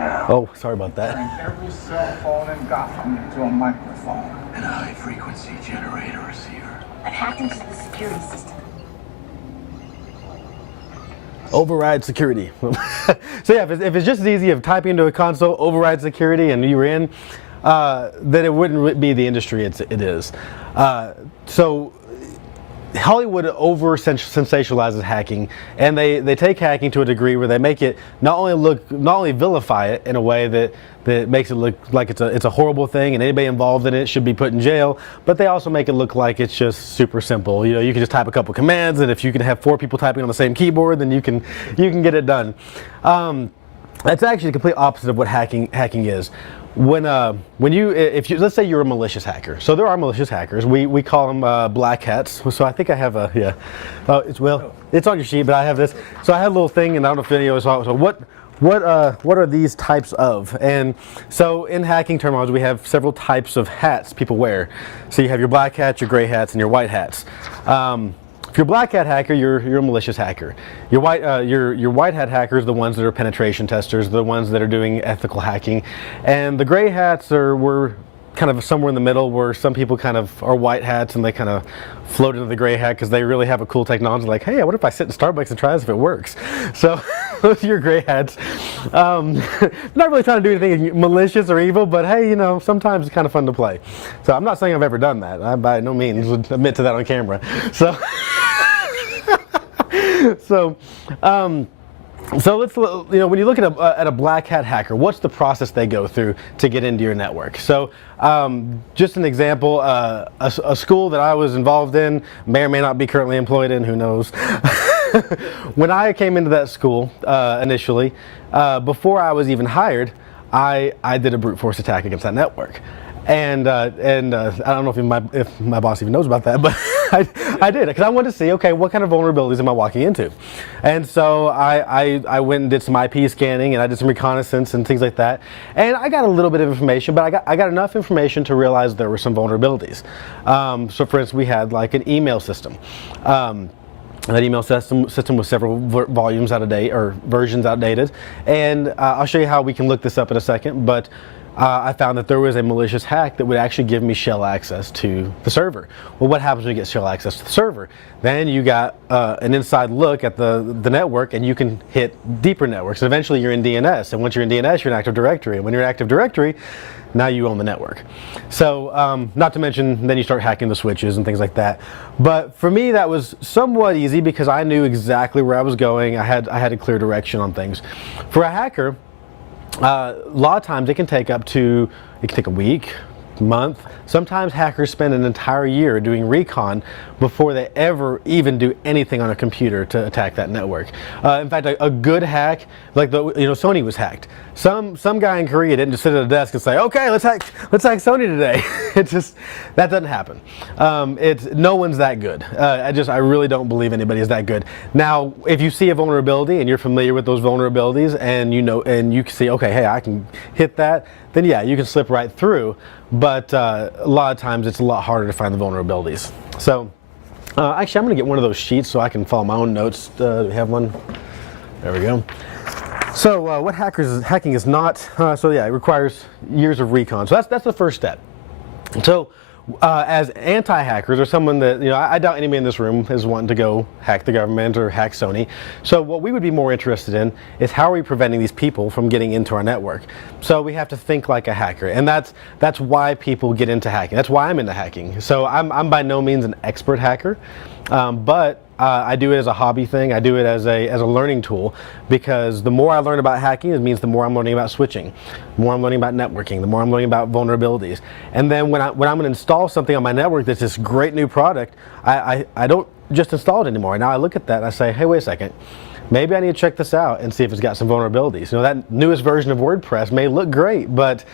now. Oh, sorry about that. Turning every cell phone in Gotham into a microphone. And a high-frequency generator receiver. I've hacked into the security system. Override security. So yeah, if it's just as easy of typing into a console, override security, and you were in, then it wouldn't be the industry it is. So Hollywood over sensationalizes hacking, and they take hacking to a degree where they make it not only vilify it in a way that makes it look like it's a horrible thing and anybody involved in it should be put in jail, but they also make it look like it's just super simple. You know, you can just type a couple commands, and if you can have 4 people typing on the same keyboard, then you can get it done. That's actually the complete opposite of what hacking is. If you let's say you're a malicious hacker, so there are malicious hackers. We call them black hats. So I think I have it's on your sheet, but I have this. So I had a little thing, and I don't know if any of you saw it. So what are these types of? And so in hacking terminology, we have several types of hats people wear. So you have your black hats, your gray hats, and your white hats. If you're a black hat hacker, you're a malicious hacker. Your white hat hackers are the ones that are penetration testers, the ones that are doing ethical hacking, and the gray hats we're kind of somewhere in the middle, where some people kind of are white hats and they kind of float into the gray hat because they really have a cool technology. Like, hey, what if I sit in Starbucks and try this if it works? So those are your gray hats. Not really trying to do anything malicious or evil, but hey, you know, sometimes it's kind of fun to play. So I'm not saying I've ever done that. I by no means would admit to that on camera. So. So let's, when you look at a black hat hacker, what's the process they go through to get into your network? So just an example, a school that I was involved in, may or may not be currently employed in, who knows. When I came into that school initially, before I was even hired, I did a brute force attack against that network. And I don't know if my boss even knows about that, but I did, because I wanted to see, okay, what kind of vulnerabilities am I walking into? And so I went and did some IP scanning, and I did some reconnaissance and things like that. And I got a little bit of information, but I got enough information to realize there were some vulnerabilities. So for instance, we had like an email system. That email system was several volumes out of date, or versions outdated. And I'll show you how we can look this up in a second, but I found that there was a malicious hack that would actually give me shell access to the server. Well, what happens when you get shell access to the server? Then you got an inside look at the network, and you can hit deeper networks. And eventually you're in DNS, and once you're in DNS, you're in Active Directory. And when you're in Active Directory, now you own the network. So not to mention, then you start hacking the switches and things like that. But for me, that was somewhat easy because I knew exactly where I was going. I had a clear direction on things. For a hacker, a lot of times it can take a week, month. Sometimes hackers spend an entire year doing recon before they ever even do anything on a computer to attack that network. In fact, a good hack, like Sony was hacked. Some guy in Korea didn't just sit at a desk and say, okay, let's hack Sony today. That doesn't happen. No one's that good. I really don't believe anybody is that good. Now, if you see a vulnerability and you're familiar with those vulnerabilities, and you can see, okay, hey, I can hit that, then yeah, you can slip right through. But a lot of times it's a lot harder to find the vulnerabilities. So actually, I'm going to get one of those sheets so I can follow my own notes. Do we have one? There we go. So what hacking is not, so yeah, it requires years of recon. So that's the first step. So as anti-hackers, or someone that, I doubt anybody in this room is wanting to go hack the government or hack Sony. So what we would be more interested in is how are we preventing these people from getting into our network? So we have to think like a hacker, and that's why people get into hacking. That's why I'm into hacking. So I'm by no means an expert hacker, but I do it as a hobby thing. I do it as a learning tool, because the more I learn about hacking, it means the more I'm learning about switching, the more I'm learning about networking, the more I'm learning about vulnerabilities. And then when I'm going to install something on my network that's this great new product, I don't just install it anymore. Now I look at that and I say, hey, wait a second. Maybe I need to check this out and see if it's got some vulnerabilities. That newest version of WordPress may look great, but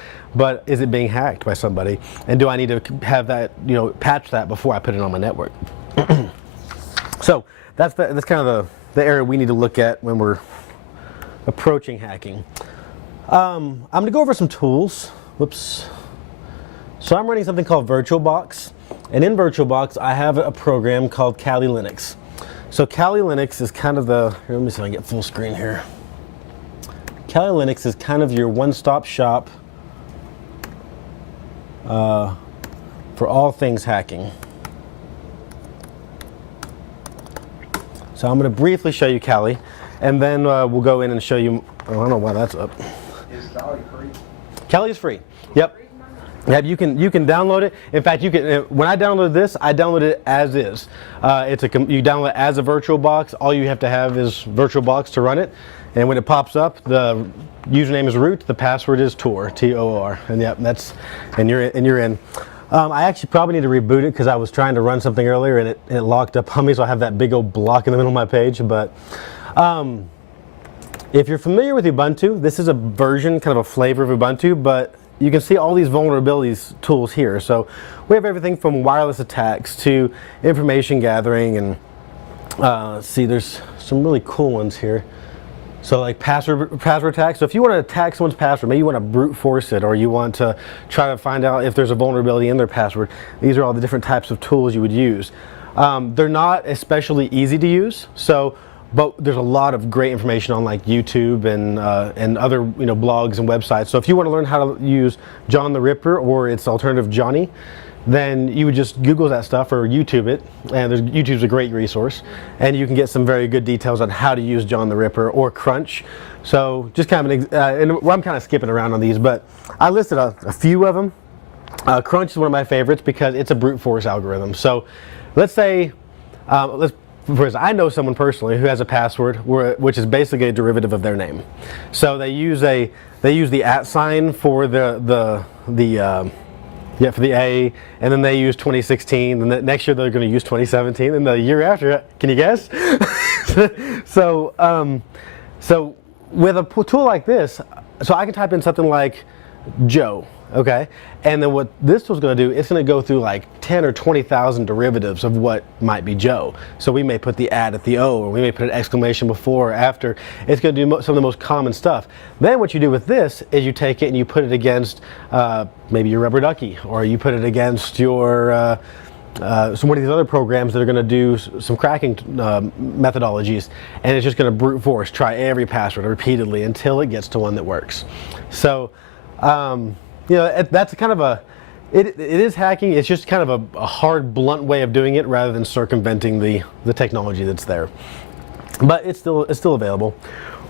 is it being hacked by somebody? And do I need to have that, patch that before I put it on my network? So that's kind of the area we need to look at when we're approaching hacking. I'm going to go over some tools. Whoops. So I'm running something called VirtualBox, and in VirtualBox I have a program called Kali Linux. So Kali Linux is kind of let me see if I can get full screen here. Kali Linux is kind of your one-stop shop for all things hacking. So I'm going to briefly show you Kali, and then we'll go in and show you. Oh, I don't know why that's up. Is Kali free? Kali is free. Yep. Yep. You can download it. In fact, you can. When I downloaded this, I downloaded it as is. You download it as a VirtualBox. All you have to have is VirtualBox to run it. And when it pops up, the username is root. The password is Tor, T-O-R. And yep, and you're in. I actually probably need to reboot it because I was trying to run something earlier and it locked up on me, so I have that big old block in the middle of my page. But if you're familiar with Ubuntu, this is a version, kind of a flavor of Ubuntu, but you can see all these vulnerabilities tools here. So we have everything from wireless attacks to information gathering, and see, there's some really cool ones here. So like password attacks. So if you want to attack someone's password, maybe you want to brute force it, or you want to try to find out if there's a vulnerability in their password, these are all the different types of tools you would use. They're not especially easy to use, but there's a lot of great information on like YouTube and other blogs and websites. So if you want to learn how to use John the Ripper or its alternative Johnny, then you would just Google that stuff or YouTube it, and YouTube's a great resource, and you can get some very good details on how to use John the Ripper or Crunch. So just kind of I'm kind of skipping around on these, but I listed a few of them. Crunch is one of my favorites because it's a brute force algorithm. So let's say, for instance, I know someone personally who has a password which is basically a derivative of their name. So they use the @ for for the A, and then they use 2016, and the next year they're going to use 2017, and the year after, can you guess? So with a tool like this, so I can type in something like Joe, okay? And then what this tool's going to do, it's going to go through like 10 or 20,000 derivatives of what might be Joe. So we may put the at the O, or we may put an exclamation before or after. It's going to do some of the most common stuff. Then what you do with this is you take it and you put it against maybe your rubber ducky, or you put it against your some of these other programs that are going to do some cracking methodologies, and it's just going to brute force try every password repeatedly until it gets to one that works. So that's kind of it is hacking. It's just kind of a hard, blunt way of doing it rather than circumventing the technology that's there. But it's still available.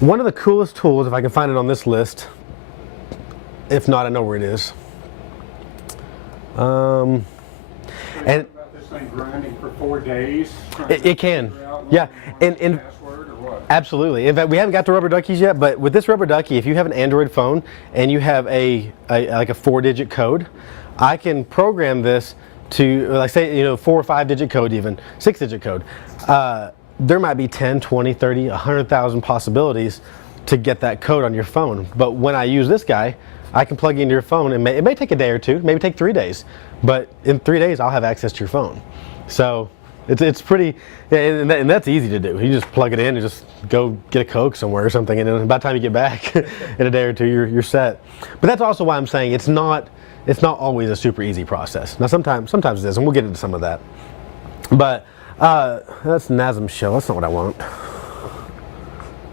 One of the coolest tools, if I can find it on this list, if not, I know where it is. And about this thing grinding for 4 days. It can, yeah. And absolutely. In fact, we haven't got to rubber duckies yet, but with this rubber ducky, if you have an Android phone and you have like a 4-digit code, I can program this to, like, say, 4 or 5-digit code, even 6-digit code. There might be 10, 20, 30, 100,000 possibilities to get that code on your phone. But when I use this guy, I can plug into your phone, and it may take a day or two, maybe take 3 days, but in 3 days I'll have access to your phone. So it's pretty, and that's easy to do. You just plug it in and just go get a Coke somewhere or something, and then by the time you get back in a day or two, you're set. But that's also why I'm saying it's not always a super easy process. Now sometimes it is, and we'll get into some of that. But that's Nazm's show. That's not what I want.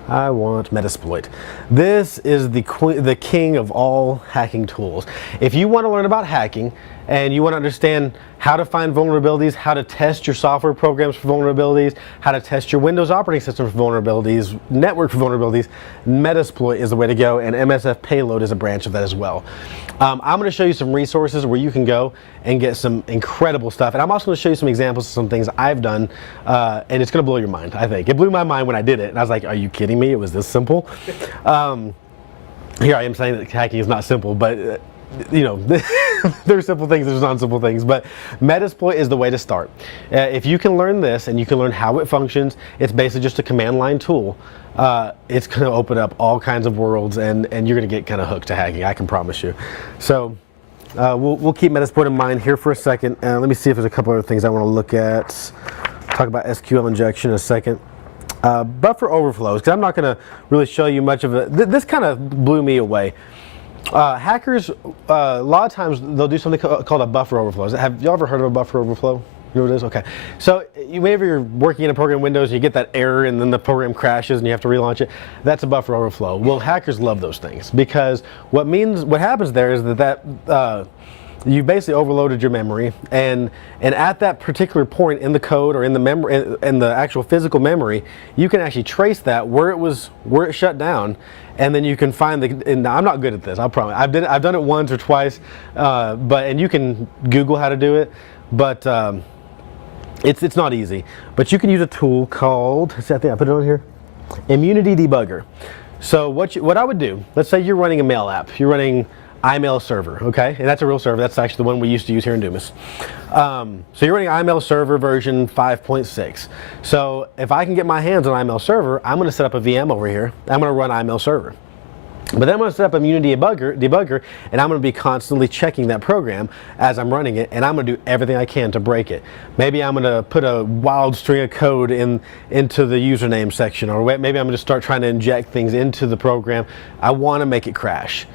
I want Metasploit. This is the king of all hacking tools. If you want to learn about hacking and you want to understand how to find vulnerabilities, how to test your software programs for vulnerabilities, how to test your Windows operating system for vulnerabilities, network for vulnerabilities, Metasploit is the way to go, and MSF Payload is a branch of that as well. I'm going to show you some resources where you can go and get some incredible stuff, and I'm also going to show you some examples of some things I've done, and it's going to blow your mind, I think. It blew my mind when I did it, and I was like, are you kidding me? It was this simple? Here I am saying that hacking is not simple, but there's simple things, there's non-simple things, but Metasploit is the way to start. If you can learn this and you can learn how it functions, it's basically just a command line tool. It's going to open up all kinds of worlds, and you're going to get kind of hooked to hacking, I can promise you. So we'll keep Metasploit in mind here for a second. Let me see if there's a couple other things I want to look at. Talk about SQL injection in a second. Buffer overflows, because I'm not going to really show you much of it. This kind of blew me away. Hackers, a lot of times they'll do something called a buffer overflow. Have you ever heard of a buffer overflow? You know what it is? Okay. So whenever you're working in a program Windows, you get that error and then the program crashes and you have to relaunch it. That's a buffer overflow. Well, hackers love those things because what happens there is that you basically overloaded your memory, and at that particular point in the code or in the memory, in the actual physical memory, you can actually trace that where it shut down, and then you can find the. And I'm not good at this, I promise. I've done it once or twice, and you can Google how to do it, but it's not easy. But you can use a tool called. I think I put it on here. Immunity Debugger. So what I would do? Let's say you're running a mail app. You're running iMail server, okay? And that's a real server. That's actually the one we used to use here in Dumas. So you're running iMail server version 5.6. So if I can get my hands on iMail server, I'm going to set up a VM over here. I'm going to run iMail server. But then I'm going to set up Immunity Debugger, and I'm going to be constantly checking that program as I'm running it, and I'm going to do everything I can to break it. Maybe I'm going to put a wild string of code into the username section, or maybe I'm going to start trying to inject things into the program. I want to make it crash.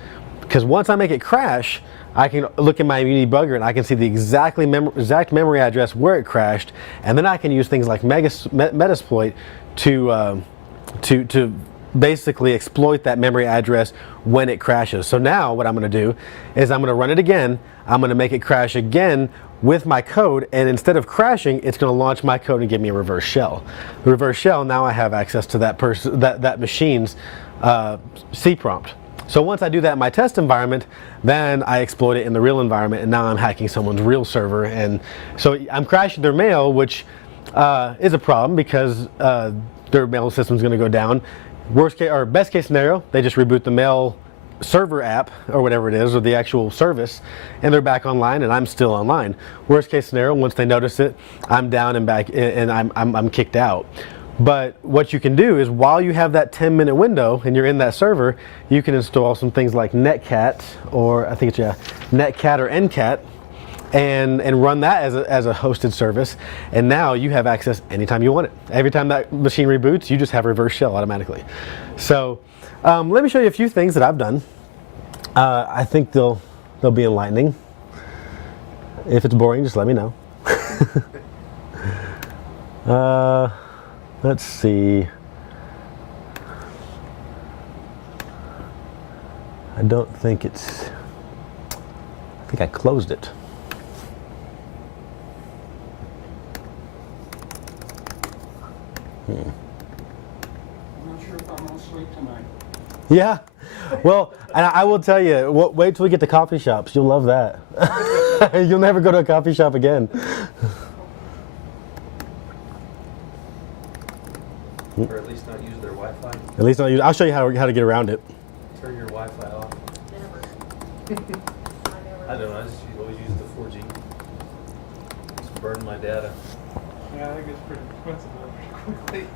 Because once I make it crash, I can look in my Immunity Debugger and I can see the exact memory address where it crashed, and then I can use things like Metasploit to basically exploit that memory address when it crashes. So now what I'm going to do is I'm going to run it again. I'm going to make it crash again with my code, and instead of crashing, it's going to launch my code and give me a reverse shell. The reverse shell, now I have access to that machine's C prompt. So once I do that in my test environment, then I exploit it in the real environment, and now I'm hacking someone's real server. And so I'm crashing their mail, which is a problem because their mail system is going to go down. Worst case or best case scenario, they just reboot the mail server app or whatever it is, or the actual service, and they're back online and I'm still online. Worst case scenario, once they notice it, I'm down and back and I'm kicked out. But what you can do is while you have that 10-minute window and you're in that server, you can install some things like Netcat, or I think it's Netcat or NCAT, and run that as a hosted service. And now you have access anytime you want it. Every time that machine reboots, you just have reverse shell automatically. So let me show you a few things that I've done. I think they'll be enlightening. If it's boring, just let me know. Let's see. I don't think it's. I think I closed it. I'm not sure if I'm going to sleep tonight. Yeah. Well, and I will tell you, wait till we get to coffee shops. You'll love that. You'll never go to a coffee shop again. Or at least not use their Wi-Fi. At least not use. I'll show you how to get around it. Turn your Wi-Fi off. I don't know. I just always use the 4G. Just burn my data. Yeah, I think it's pretty expensive pretty quickly.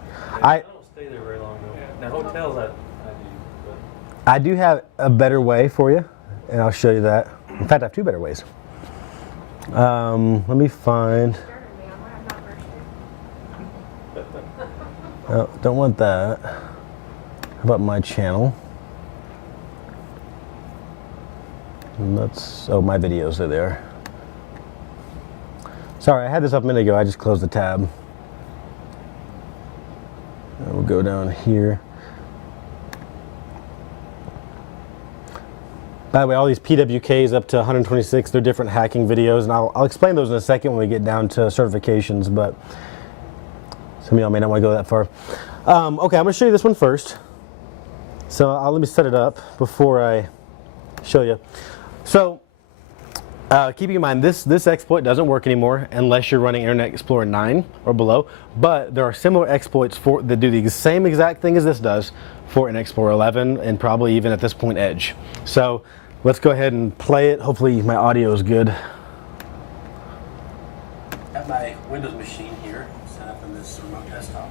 I don't stay there very long though. Yeah. Now hotels I do. I do have a better way for you, and I'll show you that. In fact, I have two better ways. Let me find. Oh, don't want that. How about my channel? And that's, oh, my videos are there. Sorry, I had this up a minute ago. I just closed the tab. And we'll go down here. By the way, all these PWKs up to 126, they're different hacking videos, and I'll explain those in a second when we get down to certifications, but some of y'all may not want to go that far. Okay, I'm going to show you this one first. So let me set it up before I show you. So keeping in mind, this exploit doesn't work anymore unless you're running Internet Explorer 9 or below, but there are similar exploits that do the same exact thing as this does for Internet Explorer 11 and probably even at this point Edge. So let's go ahead and play it. Hopefully my audio is good. I have my Windows machine here set up in this remote desktop.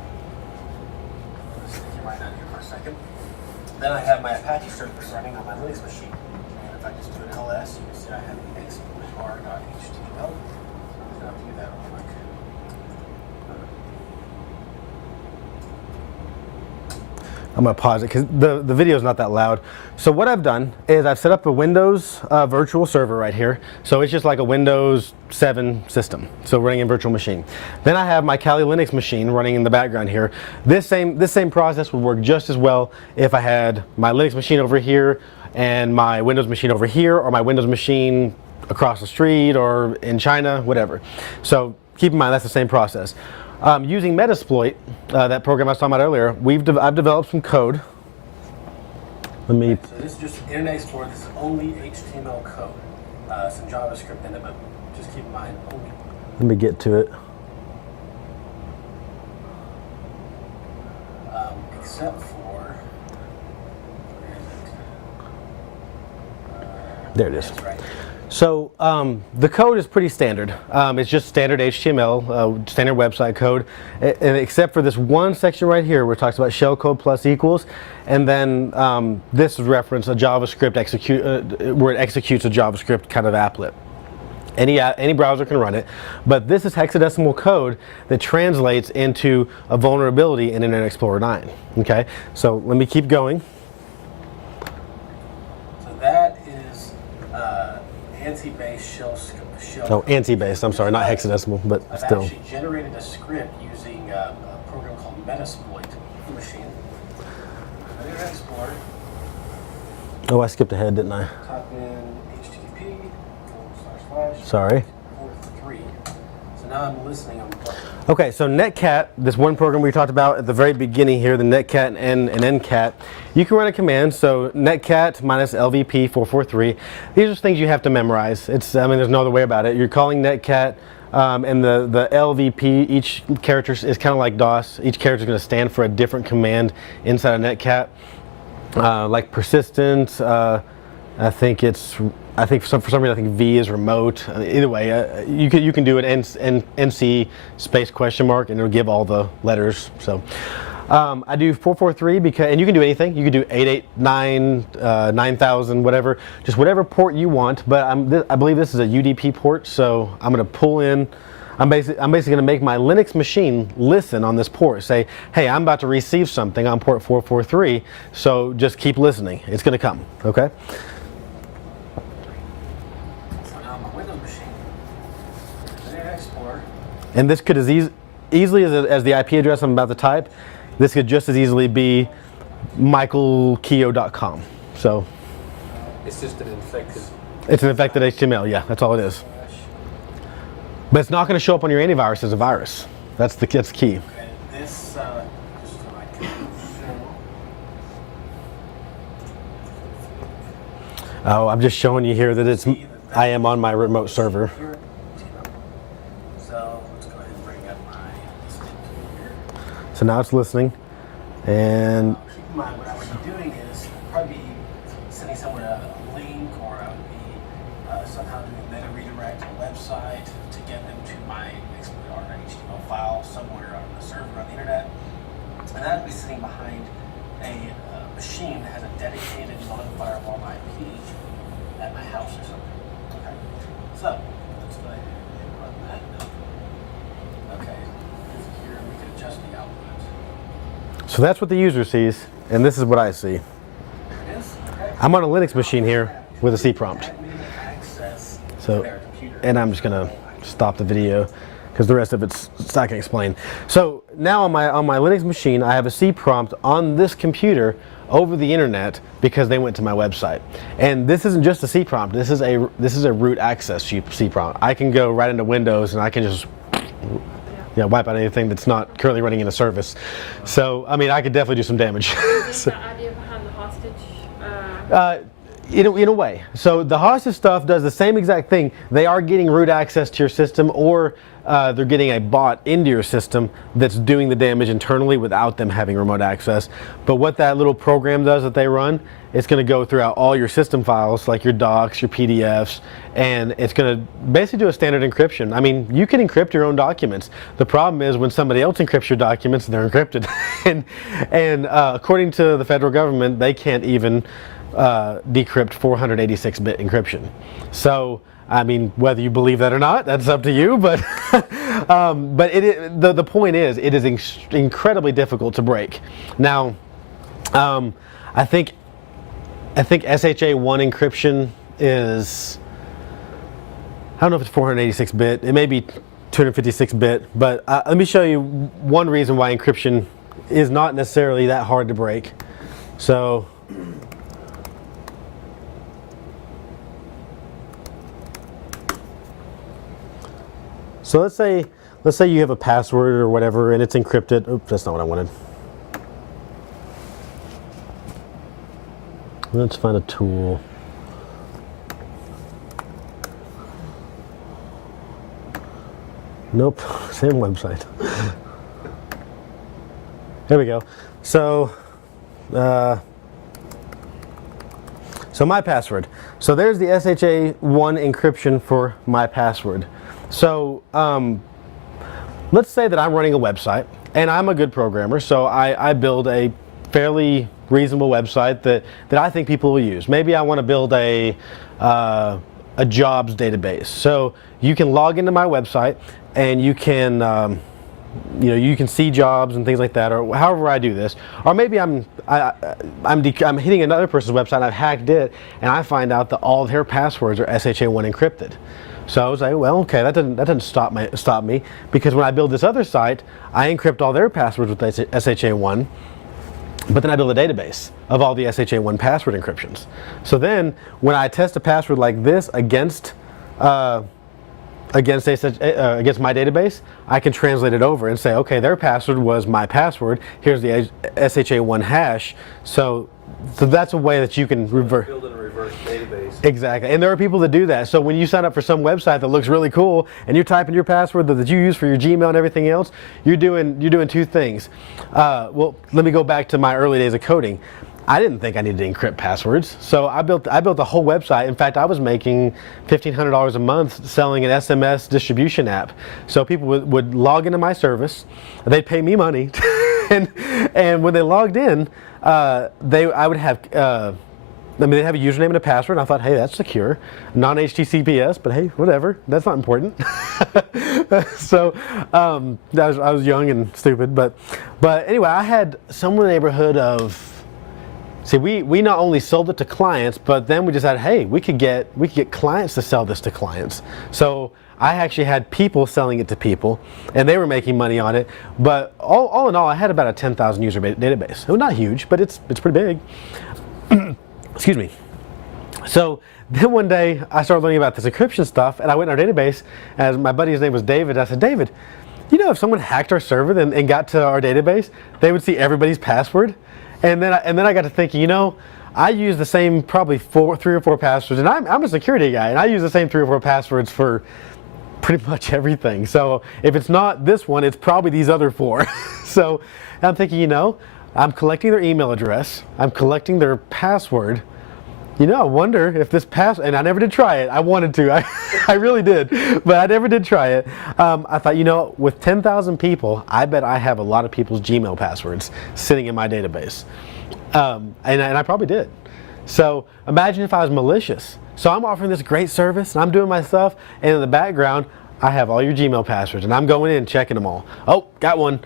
Let's stick it right down here for a second. Then I have my Apache service running on my Linux machine. And if I just do an ls, you can see I have explorer.html. So I'll have to do that real quick. I'm gonna pause it because the video is not that loud. So what I've done is I've set up a Windows virtual server right here. So it's just like a Windows 7 system, so running in virtual machine. Then I have my Kali Linux machine running in the background here. This same process would work just as well if I had my Linux machine over here and my Windows machine over here, or my Windows machine across the street or in China, whatever. So keep in mind that's the same process. Using Metasploit, that program I was talking about earlier, I've developed some code. Let me. So this is just Internet Explorer. This is only HTML code. Some JavaScript in it, but just keep in mind only. Let me get to it. Except for. Where is it? There it is. That's right. So the code is pretty standard. It's just standard HTML, standard website code, and except for this one section right here where it talks about shellcode plus equals, and then this reference a JavaScript where it executes a JavaScript kind of applet. Any browser can run it, but this is hexadecimal code that translates into a vulnerability in Internet Explorer 9. Okay, so let me keep going. So that is ANSI-based shell. Oh, ANSI-based. I'm sorry, not hexadecimal, but I've still. actually generated a script using a program called Metasploit for machine. Internet Explorer. Oh, I skipped ahead, didn't I? Type in http:// Sorry. 4.3. So now I'm listening. Okay, so netcat, this one program we talked about at the very beginning here, the netcat and ncat, you can run a command. So netcat minus LVP 443. These are things you have to memorize. I mean, there's no other way about it. You're calling netcat, and the LVP, each character is kind of like DOS. Each character is going to stand for a different command inside a netcat, like persistent. I think for some reason I think V is remote. Either way, you can do an NC space question mark and it'll give all the letters. So I do 443 and you can do anything. You can do 889, 9000, whatever, just whatever port you want. But I believe this is a UDP port, so I'm going to pull in. I'm basically going to make my Linux machine listen on this port. Say, hey, I'm about to receive something on port 443, so just keep listening. It's going to come. Okay. And this could as easily as the IP address I'm about to type, this could just as easily be michaelkeo.com. So It's just an infected. it's an infected HTML. Yeah, that's all it is. But it's not going to show up on your antivirus as a virus. That's key. Okay, this just so I can show. Oh, I'm just showing you here that I am on my remote server. So let's go ahead and bring up my listening here. So now it's listening, and Keep in mind what I would be doing is probably sending someone a link, or I would be somehow doing meta redirect to a website to get them to my exploit or HTML file somewhere on the server on the internet, and that would be sitting behind a machine that has a dedicated non-firewall IP at my house or something. Okay, so let's go ahead and run that. Okay, here we can adjust the output. so that's what the user sees, and this is what I see. There it is. Okay. I'm on a Linux machine here with a C prompt. Admin access to So, their computer. and I'm just gonna stop the video because the rest of it's not gonna explain. So now on my Linux machine, I have a C prompt on this computer over the internet because they went to my website. And this isn't just a C prompt. This is a root access C prompt. I can go right into Windows and I can just wipe out anything that's not currently running in a service. So I mean, I could definitely do some damage. Is the idea behind the hostage? In a way. So the hostage stuff does the same exact thing. They are getting root access to your system, or they're getting a bot into your system that's doing the damage internally without them having remote access. But what that little program does that they run, it's going to go throughout all your system files, like your docs, your PDFs, and it's going to basically do a standard encryption. I mean, you can encrypt your own documents. The problem is when somebody else encrypts your documents, they're encrypted. and according to the federal government, they can't even decrypt 486-bit encryption. So, I mean, whether you believe that or not, that's up to you. But the point is, it is incredibly difficult to break. Now, I think SHA-1 encryption is, I don't know if it's 486-bit. It may be 256-bit, but let me show you one reason why encryption is not necessarily that hard to break. So, let's say you have a password or whatever and it's encrypted. Oops, that's not what I wanted. Let's find a tool. Nope, same website. There we go. So my password. So there's the SHA-1 encryption for my password. So let's say that I'm running a website and I'm a good programmer, so I build a fairly reasonable website that I think people will use. Maybe I want to build a jobs database. So you can log into my website and you can you can see jobs and things like that, or however I do this. Or maybe I'm hitting another person's website, I've hacked it, and I find out that all their passwords are SHA-1 encrypted. So I was like, well, okay, that doesn't stop me, because when I build this other site, I encrypt all their passwords with SHA-1, but then I build a database of all the SHA-1 password encryptions. So then when I test a password like this against my database, I can translate it over and say, okay, their password was my password. Here's the SHA-1 hash. So that's a way that you can reverse. Build in a reverse database. Exactly, and there are people that do that. So when you sign up for some website that looks really cool, and you type in your password that you use for your Gmail and everything else, you're doing two things. Well, let me go back to my early days of coding. I didn't think I needed to encrypt passwords, so I built a whole website. In fact, I was making $1,500 a month selling an SMS distribution app. So people would log into my service, they'd pay me money, and when they logged in, they'd have a username and a password. And I thought, hey, that's secure, non-HTTPS, but hey, whatever, that's not important. So I was young and stupid, but anyway, I had somewhere in the neighborhood of. See, we not only sold it to clients, but then we decided, hey, we could get clients to sell this to clients. So I actually had people selling it to people, and they were making money on it. But all in all, I had about a 10,000 user database. It was not huge, but it's pretty big. Excuse me. So then one day I started learning about this encryption stuff, and I went in our database, as my buddy's name was David. I said, David, you know, if someone hacked our server and got to our database, they would see everybody's password. And then I got to thinking, you know, I use the same probably 3 or 4 passwords, and I'm a security guy, and I use the same 3 or 4 passwords for pretty much everything. So if it's not this one, it's probably these other 4. So I'm thinking, you know, I'm collecting their email address, I'm collecting their password. You know, I wonder if this and I never did try it. I wanted to, I really did, but I never did try it. I thought, you know, with 10,000 people, I bet I have a lot of people's Gmail passwords sitting in my database. And I probably did. So imagine if I was malicious. So I'm offering this great service, and I'm doing my stuff, and in the background, I have all your Gmail passwords, and I'm going in checking them all. Oh, got one.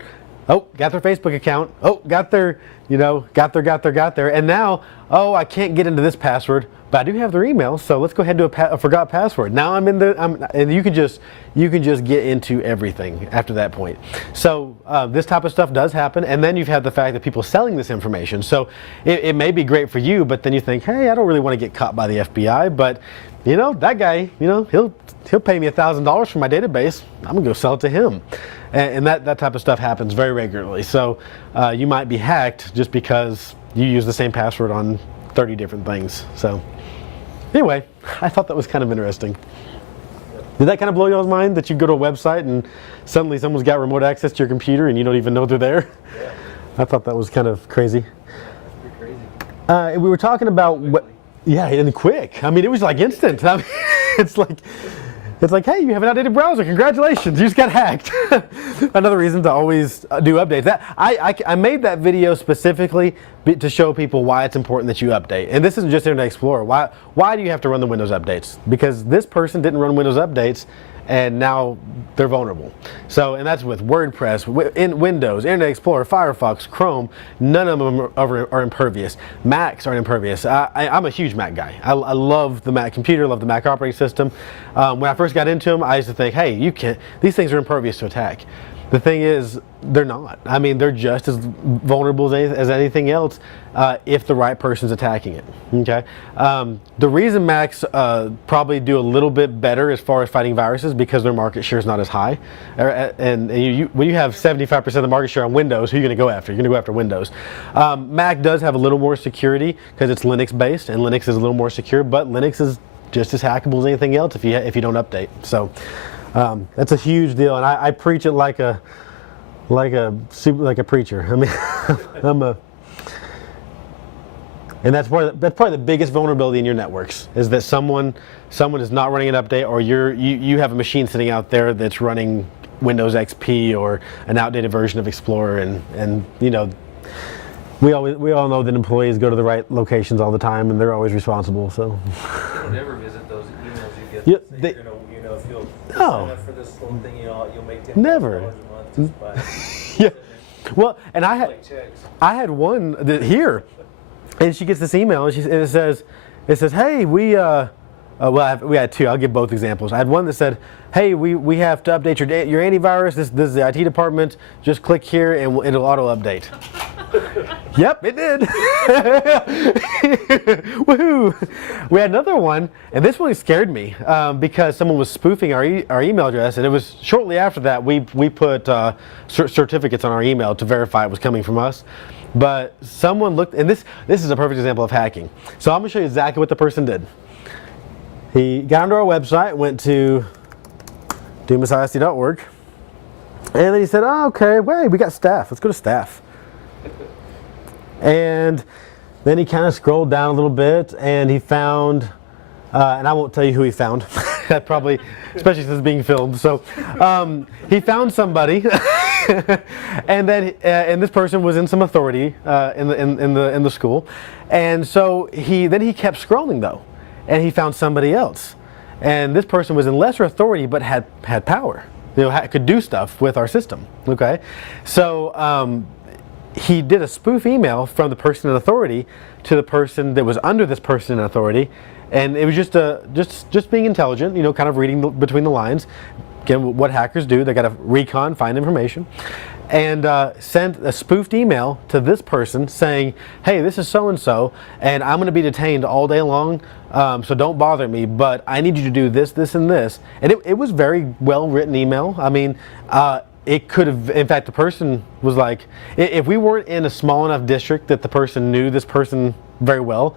Oh, got their Facebook account. Oh, got their, got their. And now, oh, I can't get into this password, but I do have their email, so let's go ahead and do a forgot password. Now I'm in and you can just get into everything after that point. So this type of stuff does happen, and then you've had the fact that people selling this information. So it may be great for you, but then you think, hey, I don't really want to get caught by the FBI, but you know, that guy, he'll pay me $1,000 for my database. I'm gonna go sell it to him. And that type of stuff happens very regularly. So you might be hacked just because you use the same password on 30 different things. So anyway, I thought that was kind of interesting. Did that kind of blow y'all's mind that you go to a website and suddenly someone's got remote access to your computer and you don't even know they're there? Yeah. I thought that was kind of crazy. Pretty crazy. We were talking about yeah, and quick. I mean, it was like instant. I mean, it's like, hey, you have an outdated browser. Congratulations, you just got hacked. Another reason to always do updates. That I made that video specifically to show people why it's important that you update. And this isn't just Internet Explorer. Why do you have to run the Windows updates? Because this person didn't run Windows updates, and now they're vulnerable. So, and that's with WordPress, in Windows, Internet Explorer, Firefox, Chrome. None of them are impervious. Macs aren't impervious. I'm a huge Mac guy. I love the Mac computer, love the Mac operating system. When I first got into them, I used to think, hey, these things are impervious to attack. The thing is, they're not. I mean, they're just as vulnerable as anything else if the right person's attacking it. Okay. The reason Macs probably do a little bit better as far as fighting viruses because their market share is not as high. And when you have 75% of the market share on Windows, who are you going to go after? You're going to go after Windows. Mac does have a little more security because it's Linux based, and Linux is a little more secure. But Linux is just as hackable as anything else if you don't update. So. That's a huge deal, and I preach it like a preacher. I mean, and that's probably the biggest vulnerability in your networks is that someone is not running an update, or you have a machine sitting out there that's running Windows XP or an outdated version of Explorer, and you know. We all know that employees go to the right locations all the time, and they're always responsible. So. You don't ever visit those emails you get. Yep, That say if you'll sign up for this little thing, you'll make $10 Never. a month just by. Yeah. Well, and I checks. had one here, and she gets this email, and it says, hey, we had two. I'll give both examples. I had one that said, hey, we have to update your antivirus. This is the IT department. Just click here, and it'll auto update. Yep, it did. Woohoo! We had another one, and this one scared me because someone was spoofing our email address, and it was shortly after that we put certificates on our email to verify it was coming from us. But someone looked, and this is a perfect example of hacking. So I'm going to show you exactly what the person did. He got onto our website, went to doomsisd.org, and then he said, oh, okay, wait, we got staff. Let's go to staff. And then he kind of scrolled down a little bit, and he found, and I won't tell you who he found, that probably, especially since it's being filmed. So he found somebody, and then and this person was in some authority in the school, and so he kept scrolling though, and he found somebody else, and this person was in lesser authority but had power, could do stuff with our system. Okay, so. He did a spoof email from the person in authority to the person that was under this person in authority, and it was just being intelligent, kind of reading between the lines. Again, what hackers do, they got to recon, find information, and sent a spoofed email to this person saying, hey, this is so-and-so, and I'm going to be detained all day long, so don't bother me, but I need you to do this, this, and this. And it was very well-written email. I mean, it could have, in fact, the person was like, if we weren't in a small enough district that the person knew this person very well,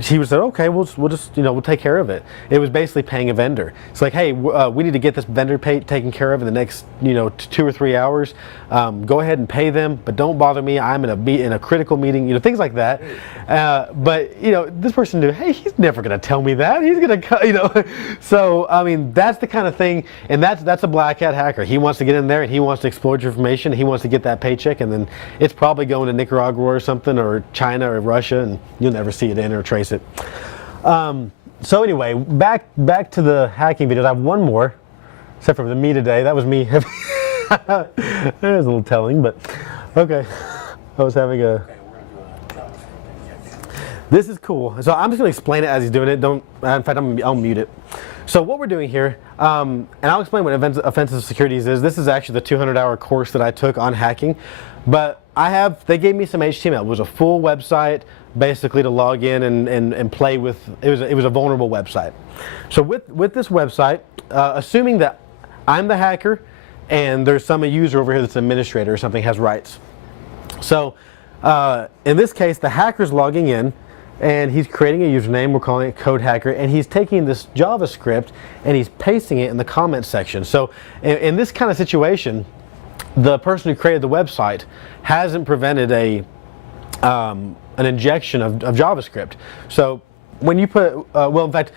he would say, okay, we'll just we'll take care of it. It was basically paying a vendor. It's like, hey, we need to get this vendor taken care of in the next 2 or 3 hours. Go ahead and pay them, but don't bother me. I'm in a critical meeting. Things like that. But this person knew, hey, he's never going to tell me that. He's going to, So I mean, that's the kind of thing, and that's a black hat hacker. He wants to get in there and he wants to exploit your information. He wants to get that paycheck, and then it's probably going to Nicaragua or something, or China or Russia, and you'll never see it in or trace it. So anyway, back to the hacking videos. I have one more, except for me today. That was me. It was a little telling, but okay. I was having a. This is cool. So I'm just going to explain it as he's doing it. In fact, I'll mute it. So what we're doing here, and I'll explain what offensive securities is. This is actually the 200-hour course that I took on hacking, but they gave me some HTML. It was a full website, basically to log in and play with. It was a vulnerable website. So with this website, assuming that I'm the hacker and there's some user over here that's an administrator or something has rights. So in this case, the hacker's logging in, and he's creating a username. We're calling it code hacker, and he's taking this JavaScript and he's pasting it in the comment section. So in this kind of situation, the person who created the website hasn't prevented an injection of JavaScript. So when you put, in fact,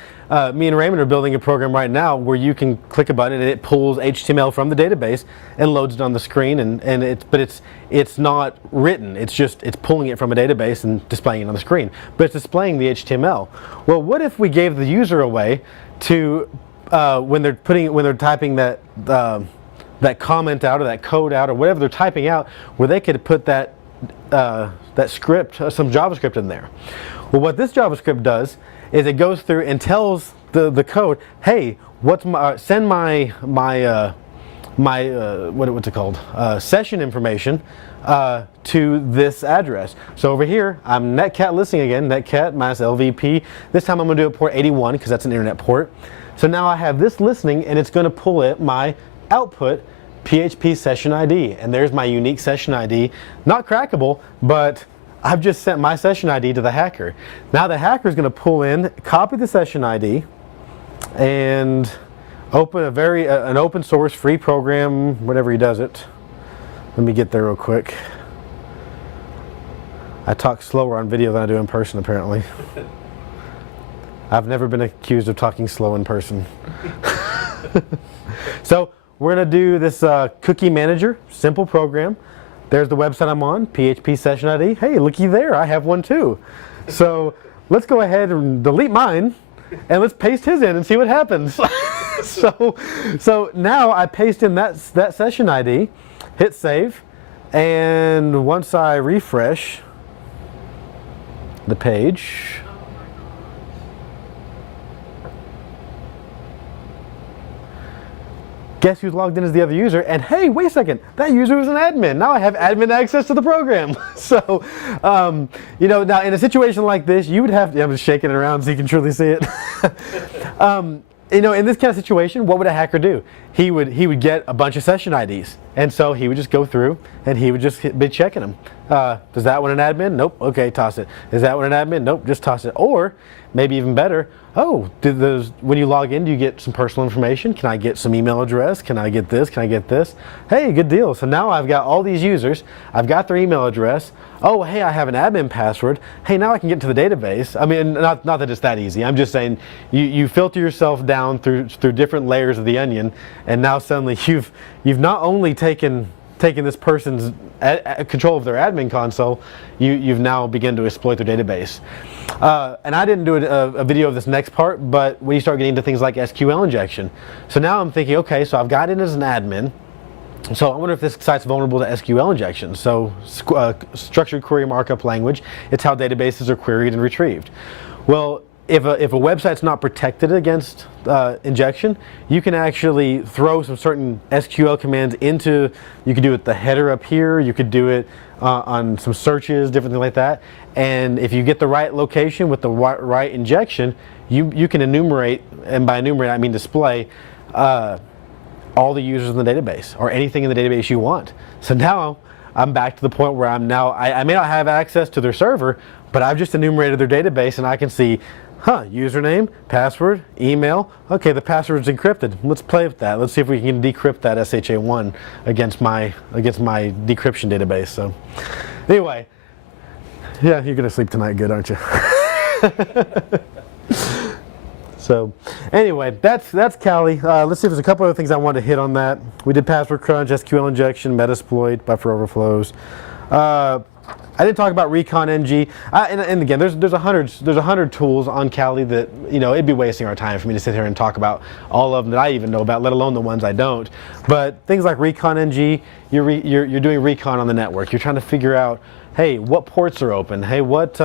me and Raymond are building a program right now where you can click a button and it pulls HTML from the database and loads it on the screen, but it's not written. It's pulling it from a database and displaying it on the screen. But it's displaying the HTML. Well, what if we gave the user a way to when they're typing that that comment out or that code out or whatever they're typing out, where they could put that that script, some JavaScript in there. Well, what this JavaScript does is it goes through and tells the code, hey, what's my send my what's it called, session information to this address. So over here, I'm netcat listening again, netcat minus LVP. This time I'm going to do a port 81 because that's an internet port. So now I have this listening, and it's going to pull it my output PHP session ID, and there's my unique session ID. Not crackable, but I've just sent my session ID to the hacker. Now the hacker is going to pull in, copy the session ID, and open an open source free program, whatever he does it. Let me get there real quick. I talk slower on video than I do in person, apparently. I've never been accused of talking slow in person. So we're going to do this cookie manager, simple program. There's the website I'm on, PHP session ID. Hey, looky there, I have one too. So let's go ahead and delete mine, and let's paste his in and see what happens. So now I paste in that session ID, hit save, and once I refresh the page, guess who's logged in as the other user? And hey, wait a second, that user was an admin. Now I have admin access to the program. So, you know, now in a situation like this, you would have, I'm just shaking it around so you can truly see it. You know, in this kind of situation, what would a hacker do? He would get a bunch of session IDs, and so he would just go through and he would just be checking them. Does that one an admin? Nope. Okay, toss it. Is that one an admin? Nope. Just toss it. Or maybe even better. Oh, when you log in, do you get some personal information? Can I get some email address? Can I get this? Can I get this? Hey, good deal. So now I've got all these users. I've got their email address. Oh, hey, I have an admin password. Hey, now I can get to the database. I mean, not that it's that easy. I'm just saying you filter yourself down through different layers of the onion, and now suddenly you've not only taken this person's control of their admin console, you've now begun to exploit their database. And I didn't do a video of this next part, but when you start getting into things like SQL injection. So now I'm thinking, okay, so I've got in as an admin. So I wonder if this site's vulnerable to SQL injection. So structured query markup language, it's how databases are queried and retrieved. Well, if a website's not protected against injection, you can actually throw some certain SQL commands into, you could do it the header up here, you could do it on some searches, different things like that. And if you get the right location with the right injection, you can enumerate, and by enumerate I mean display, all the users in the database or anything in the database you want. So now I'm back to the point where I may not have access to their server, but I've just enumerated their database, and I can see, username, password, email. Okay, the password's encrypted. Let's play with that. Let's see if we can decrypt that SHA-1 against my decryption database. So anyway, yeah, you're gonna sleep tonight good, aren't you? So anyway, that's Kali. Let's see if there's a couple other things I wanted to hit on that. We did password crunch, SQL injection, Metasploit, buffer overflows. I didn't talk about Recon NG, and again, there's 100 tools on Kali that, you know, it'd be wasting our time for me to sit here and talk about all of them that I even know about, let alone the ones I don't. But things like Recon NG, you're doing recon on the network. You're trying to figure out, hey, what ports are open? Hey, what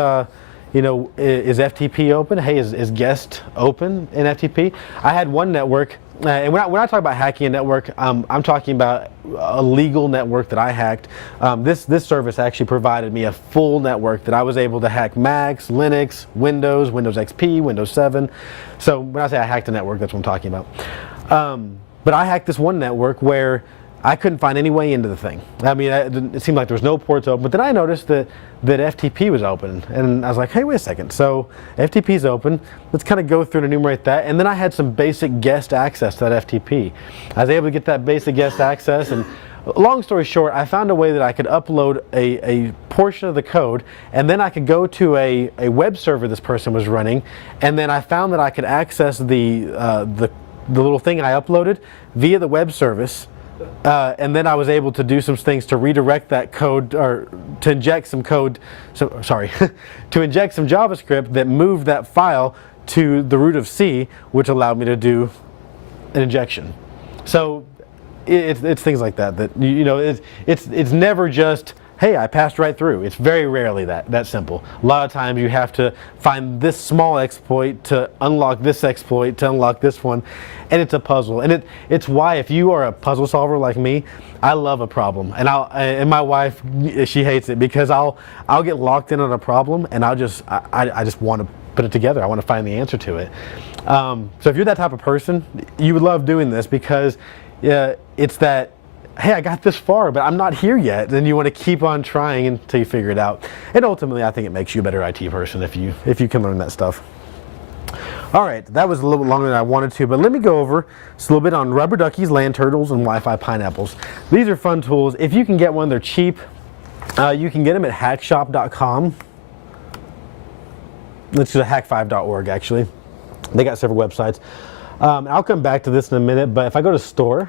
you know, is FTP open? Hey, is guest open in FTP? I had one network. And when I talk about hacking a network, I'm talking about a legal network that I hacked. This service actually provided me a full network that I was able to hack Macs, Linux, Windows XP, Windows 7. So when I say I hacked a network, that's what I'm talking about. But I hacked this one network where I couldn't find any way into the thing. I mean, it seemed like there was no ports open, but then I noticed that FTP was open, and I was like, hey, wait a second. So FTP's open. Let's kind of go through and enumerate that. And then I had some basic guest access to that FTP. I was able to get that basic guest access, and long story short, I found a way that I could upload a portion of the code, and then I could go to a web server this person was running, and then I found that I could access the little thing I uploaded via the web service. And then I was able to do some things to redirect that code, or to inject some code, to inject some JavaScript that moved that file to the root of C, which allowed me to do an injection. So it's things like that you know it's never just, hey, I passed right through. It's very rarely that simple. A lot of times you have to find this small exploit to unlock this exploit to unlock this one, and it's a puzzle. And it's why, if you are a puzzle solver like me, I love a problem, and my wife, she hates it, because I'll get locked in on a problem, and I just want to put it together. I want to find the answer to it. So if you're that type of person, you would love doing this, because it's that, hey, I got this far, but I'm not here yet. And you want to keep on trying until you figure it out. And ultimately, I think it makes you a better IT person if you can learn that stuff. All right, that was a little bit longer than I wanted to, but let me go over just a little bit on rubber duckies, land turtles, and Wi-Fi pineapples. These are fun tools. If you can get one, they're cheap. You can get them at hackshop.com. Let's go to hack5.org, actually. They got several websites. I'll come back to this in a minute, but if I go to store,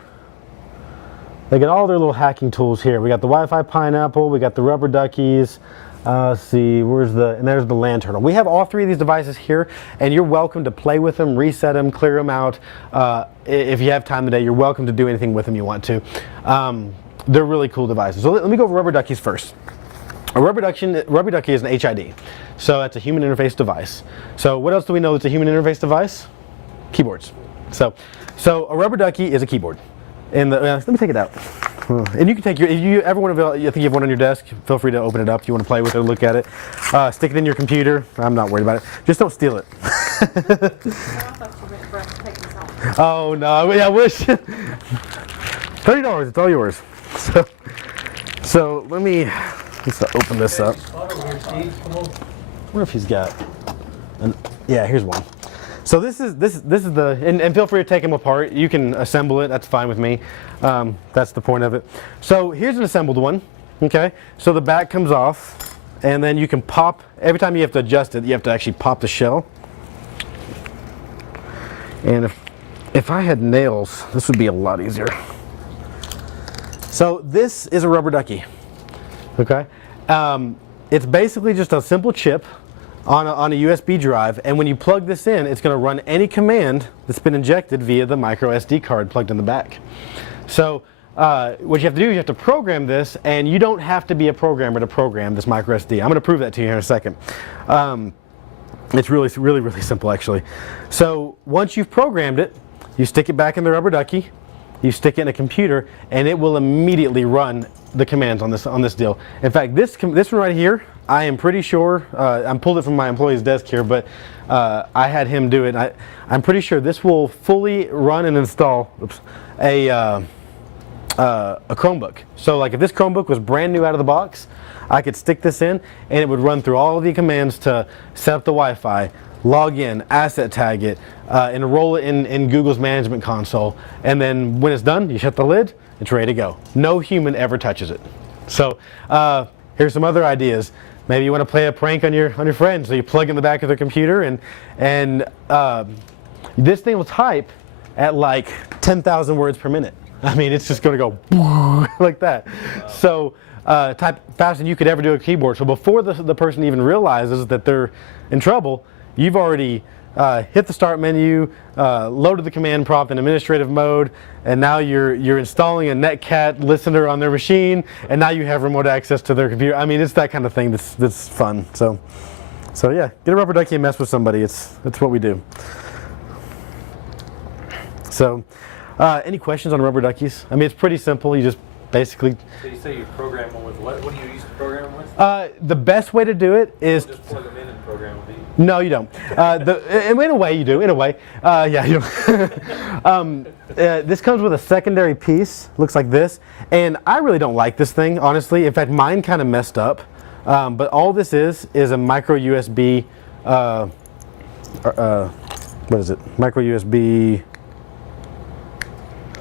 they got all their little hacking tools here. We got the Wi-Fi pineapple, we got the rubber duckies. Let's see, and there's the land turtle. We have all three of these devices here, and you're welcome to play with them, reset them, clear them out. If you have time today, you're welcome to do anything with them you want to. They're really cool devices. So let me go over rubber duckies first. A rubber ducky is an HID, so that's a human interface device. So what else do we know that's a human interface device? Keyboards. So a rubber ducky is a keyboard. And let me take it out. And you can take if you ever want to, I think you have one on your desk, feel free to open it up if you want to play with it or look at it. Stick it in your computer. I'm not worried about it. Just don't steal it. Oh no, I wish. $30, it's all yours. So let's open this up. I wonder if he's got yeah, here's one. So this is the, and feel free to take them apart. You can assemble it, that's fine with me. That's the point of it. So here's an assembled one, okay? So the back comes off, and then you can pop, every time you have to adjust it, you have to actually pop the shell. And if I had nails, this would be a lot easier. So this is a rubber ducky, okay? It's basically just a simple chip on a USB drive, and when you plug this in, it's going to run any command that's been injected via the micro SD card plugged in the back. So what you have to do is you have to program this, and you don't have to be a programmer to program this micro SD. I'm going to prove that to you here in a second. It's really simple, actually. So once you've programmed it, you stick it back in the rubber ducky, you stick it in a computer, and it will immediately run the commands on this deal. In fact, this one right here, I am pretty sure, I pulled it from my employee's desk here, but I had him do it. I'm pretty sure this will fully run and install a Chromebook. So like if this Chromebook was brand new out of the box, I could stick this in and it would run through all of the commands to set up the Wi-Fi, log in, asset tag it, enroll it in Google's management console, and then when it's done, you shut the lid, it's ready to go. No human ever touches it. So here's some other ideas. Maybe you want to play a prank on your friends, so you plug in the back of their computer, and this thing will type at like 10,000 words per minute. I mean, it's just going to go like that. Wow. So type faster than you could ever do a keyboard. So before the person even realizes that they're in trouble, you've already hit the start menu, loaded the command prompt in administrative mode, and now you're installing a Netcat listener on their machine, and now you have remote access to their computer. I mean, it's that kind of thing that's fun. So yeah, get a rubber ducky and mess with somebody. That's what we do. So any questions on rubber duckies? I mean, it's pretty simple. You just basically. So you say you program them with what? What do you use to program them with? The best way to do it is. Just plug them in and program them. No, you don't. In a way, you do. In a way, yeah, you do. This comes with a secondary piece. Looks like this, and I really don't like this thing, honestly. In fact, mine kind of messed up. But all this is a micro USB. What is it? Micro USB.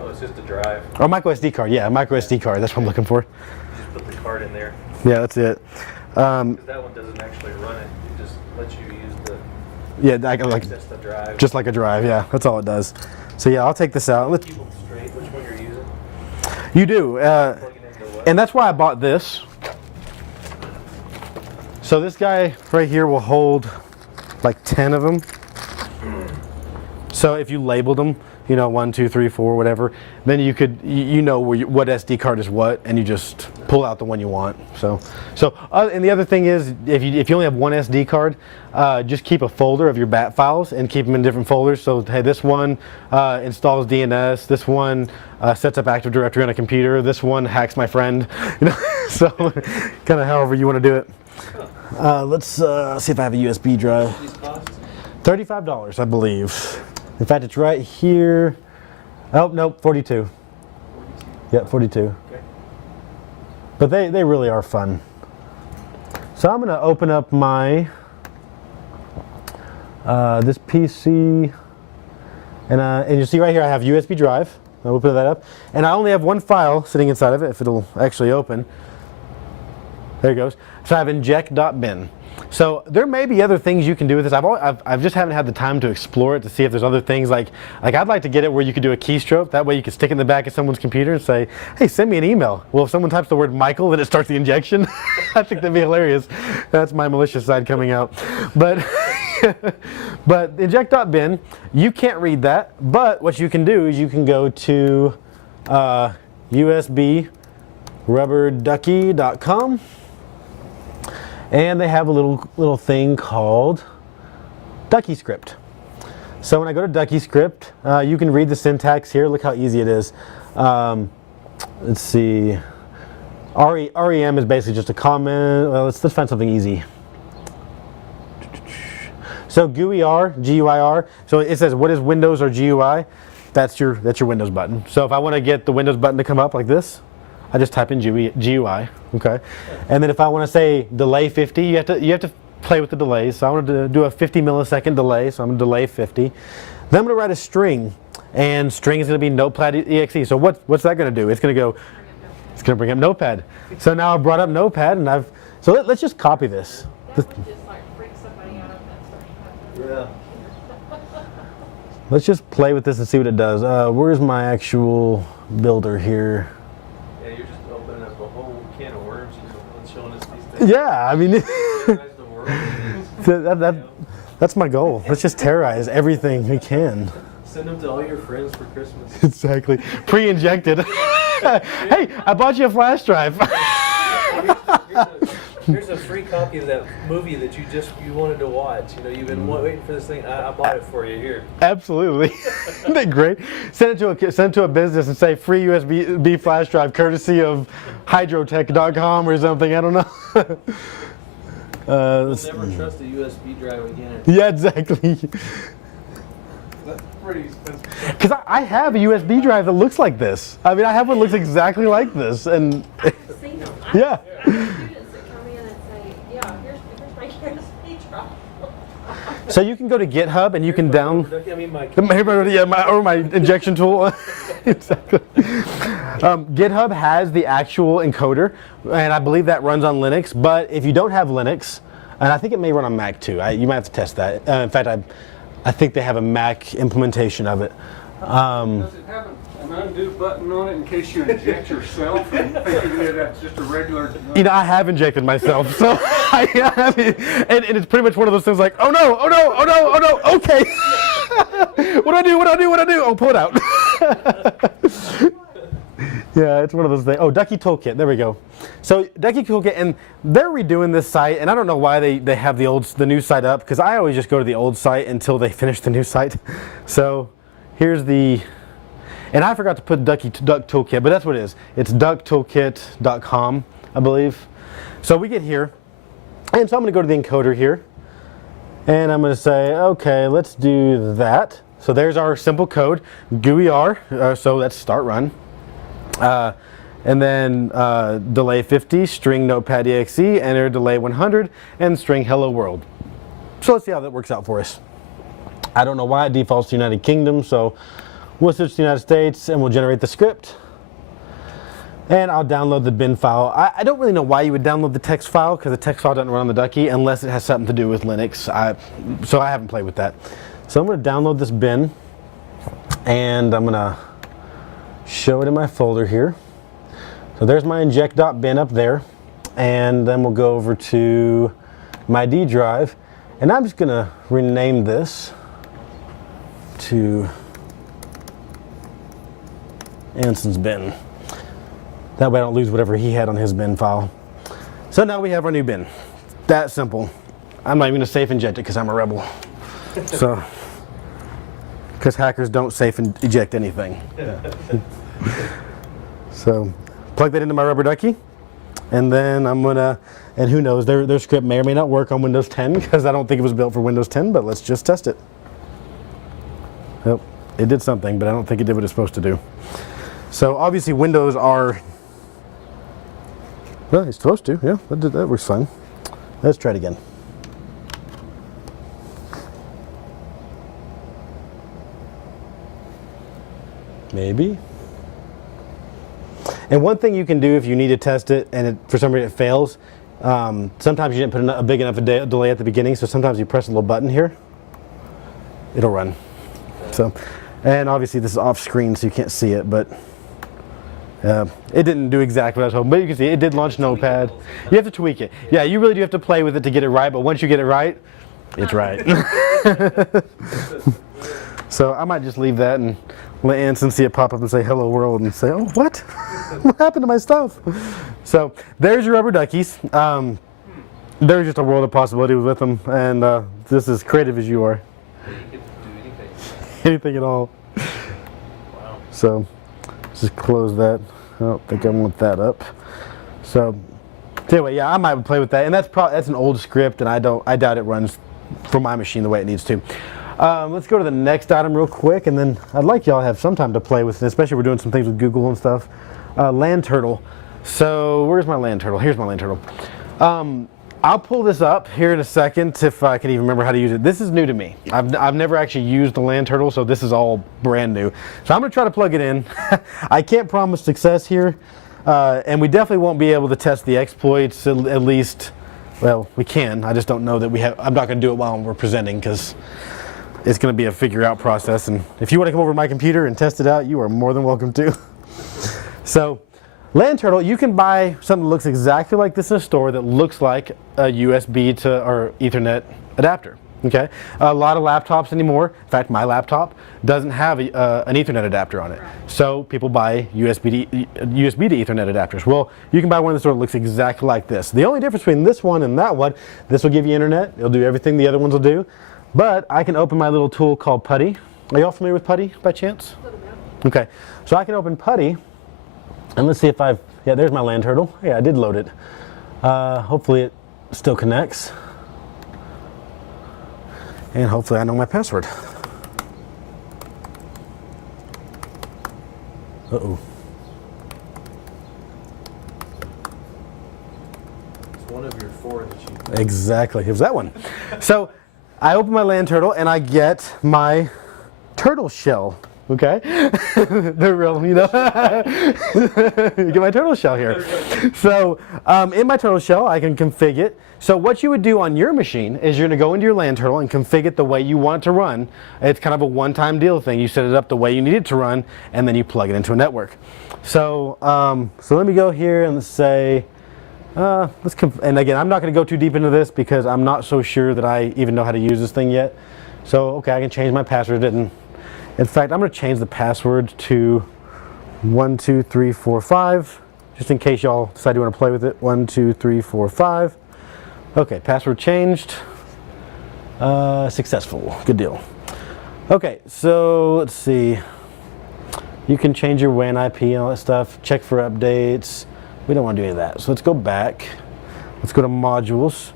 Oh, it's just a drive. Oh, micro SD card. Yeah, micro SD card. That's what I'm looking for. You just put the card in there. Yeah, that's it. Because that one doesn't actually run it. It just lets you use the. Yeah, like access the drive. just like a drive. Yeah, that's all it does. So yeah, I'll take this out. Keep them straight. Which one you're using? You do, and that's why I bought this. So this guy right here will hold like 10 of them. So if you labeled them, you know, 1, 2, 3, 4, whatever, then you could, you know what SD card is what, and you just pull out the one you want. And the other thing is, if you only have one SD card, just keep a folder of your BAT files and keep them in different folders. So hey, this one installs DNS, this one sets up Active Directory on a computer, this one hacks my friend, you know, so kind of however you want to do it. Let's see if I have a USB drive. These costs? $35, I believe. In fact, it's right here. Oh, nope, 42. Yeah, 42. Okay. But they really are fun. So I'm going to open up my this PC, and you see right here I have USB drive. I'll open that up, and I only have one file sitting inside of it. If it'll actually open, there it goes. So I have inject.bin. So there may be other things you can do with this. I've just haven't had the time to explore it to see if there's other things like I'd like to get it where you could do a keystroke. That way you could stick it in the back of someone's computer and say, hey, send me an email. Well, if someone types the word Michael, then it starts the injection. I think that'd be hilarious. That's my malicious side coming out. But but inject.bin, you can't read that. But what you can do is you can go to usbrubberducky.com. And they have a little thing called Ducky Script. So when I go to Ducky Script, you can read the syntax here. Look how easy it is. Let's see. REM is basically just a comment. Well, let's find something easy. So GUIR, GUIR. So it says what is Windows or GUI? That's your Windows button. So if I want to get the Windows button to come up like this, I just type in GUI, okay? And then if I want to say delay 50, you have to play with the delays. So I want to do a 50 millisecond delay, so I'm going to delay 50. Then I'm going to write a string, and string is going to be notepad.exe. So what's that going to do? It's going to bring up Notepad. So now I've brought up Notepad, and let's just copy this. That would just like freak somebody out if that started happening. Yeah. Let's just play with this and see what it does. Where's my actual builder here? Yeah, you're just opening up a whole can of worms, you know, and showing us these things. Yeah, I mean, Terrorize the world. that's my goal. Let's just terrorize everything we can. Send them to all your friends for Christmas. Exactly. Pre-injected. Hey, I bought you a flash drive. Here's a free copy of that movie that you wanted to watch. You know, you've been waiting for this thing. I bought it for you here. Absolutely. Isn't that great? Send it to a business and say free USB flash drive courtesy of hydrotech.com or something. I don't know. You'll never trust a USB drive again. Yeah, exactly. That's pretty expensive. Because I have a USB drive that looks like this. I mean, I have one that looks exactly like this, and I've seen them. yeah. I have students that come in and say, yeah, here's my USB drive. So you can go to GitHub and you can download. I mean, my my injection tool. Exactly. GitHub has the actual encoder, and I believe that runs on Linux. But if you don't have Linux, and I think it may run on Mac too, you might have to test that. In fact, I think they have a Mac implementation of it. Does it have an undo button on it in case you inject yourself and thinking that that's just a regular? You know, I have injected myself, so and it's pretty much one of those things like, oh no, oh no, oh no, oh no, okay. What do I do? Oh, pull it out. Yeah, it's one of those things. Oh, Ducky Toolkit, there we go. So Ducky Toolkit, and they're redoing this site, and I don't know why they have the new site up, because I always just go to the old site until they finish the new site. So here's and I forgot to put Duck Toolkit, but that's what it is. It's ducktoolkit.com, I believe. So we get here, and so I'm going to go to the encoder here, and I'm going to say, okay, let's do that. So there's our simple code, GUIR, so let's start run. And then delay 50, string notepad.exe, enter delay 100, and string hello world. So let's see how that works out for us. I don't know why it defaults to United Kingdom, so we'll switch to the United States and we'll generate the script. And I'll download the bin file. I don't really know why you would download the text file, because the text file doesn't run on the Ducky unless it has something to do with Linux. So I haven't played with that. So I'm going to download this bin, and I'm going to show it in my folder here. So there's my inject.bin up there, and then we'll go over to my D drive, and I'm just going to rename this to Anson's bin. That way I don't lose whatever he had on his bin file. So now we have our new bin. That simple. I'm not even gonna safe inject it because I'm a rebel. So, because hackers don't safe and eject anything. So, plug that into my rubber ducky, and then I'm gonna, and who knows, their script may or may not work on Windows 10 because I don't think it was built for Windows 10, but let's just test it. Yep, it did something, but I don't think it did what it's supposed to do. So obviously Windows are, well, it's supposed to, yeah, that works fine. Let's try it again. Maybe. And one thing you can do if you need to test it and for some reason it fails, sometimes you didn't put a big enough delay at the beginning, so sometimes you press a little button here, it'll run. So, and obviously this is off screen so you can't see it, but it didn't do exactly what I was hoping, but you can see it did launch Notepad. You have to tweak it. Yeah, you really do have to play with it to get it right, but once you get it right, it's right. So I might just leave that and let Anson see it pop up and say hello world and say, oh, what? What happened to my stuff? So there's your rubber duckies. There's just a world of possibilities with them, and this is as creative as you are. You could do anything. Anything at all. Wow. So just close that. I don't think I want that up. So anyway, yeah, I might play with that, and that's an old script, and I doubt it runs for my machine the way it needs to. Let's go to the next item real quick, and then I'd like y'all to have some time to play with it, especially if we're doing some things with Google and stuff. Land turtle. So where's my land turtle? Here's my land turtle. I'll pull this up here in a second if I can even remember how to use it. This is new to me. I've never actually used the land turtle, so this is all brand new. So I'm going to try to plug it in. I can't promise success here, and we definitely won't be able to test the exploits at least. Well, we can. I just don't know that we have. I'm not going to do it while we're presenting because it's going to be a figure out process, and if you want to come over to my computer and test it out, you are more than welcome to. So, land turtle, you can buy something that looks exactly like this in a store that looks like a USB to or Ethernet adapter. Okay, a lot of laptops anymore. In fact, my laptop doesn't have an Ethernet adapter on it, so people buy USB to Ethernet adapters. Well, you can buy one in the store that looks exactly like this. The only difference between this one and that one, this will give you internet. It'll do everything the other ones will do. But I can open my little tool called Putty. Are y'all familiar with Putty by chance? Okay, so I can open Putty, and let's see if yeah, there's my land turtle. Yeah, I did load it. Hopefully it still connects. And hopefully I know my password. Uh-oh. It's one of your 4 that you... Exactly, it was that one. So I open my land turtle and I get my turtle shell. Okay, the real, you know, get my turtle shell here. So in my turtle shell, I can configure it. So what you would do on your machine is you're gonna go into your land turtle and configure it the way you want it to run. It's kind of a one-time deal thing. You set it up the way you need it to run, and then you plug it into a network. So so let me go here and say, and again, I'm not gonna go too deep into this because I'm not so sure that I even know how to use this thing yet. So okay, I can change my password. In fact, I'm going to change the password to 12345, just in case y'all decide you want to play with it. 12345. Okay, password changed. Successful. Good deal. Okay, so let's see. You can change your WAN IP and all that stuff. Check for updates. We don't want to do any of that. So let's go back. Let's go to modules.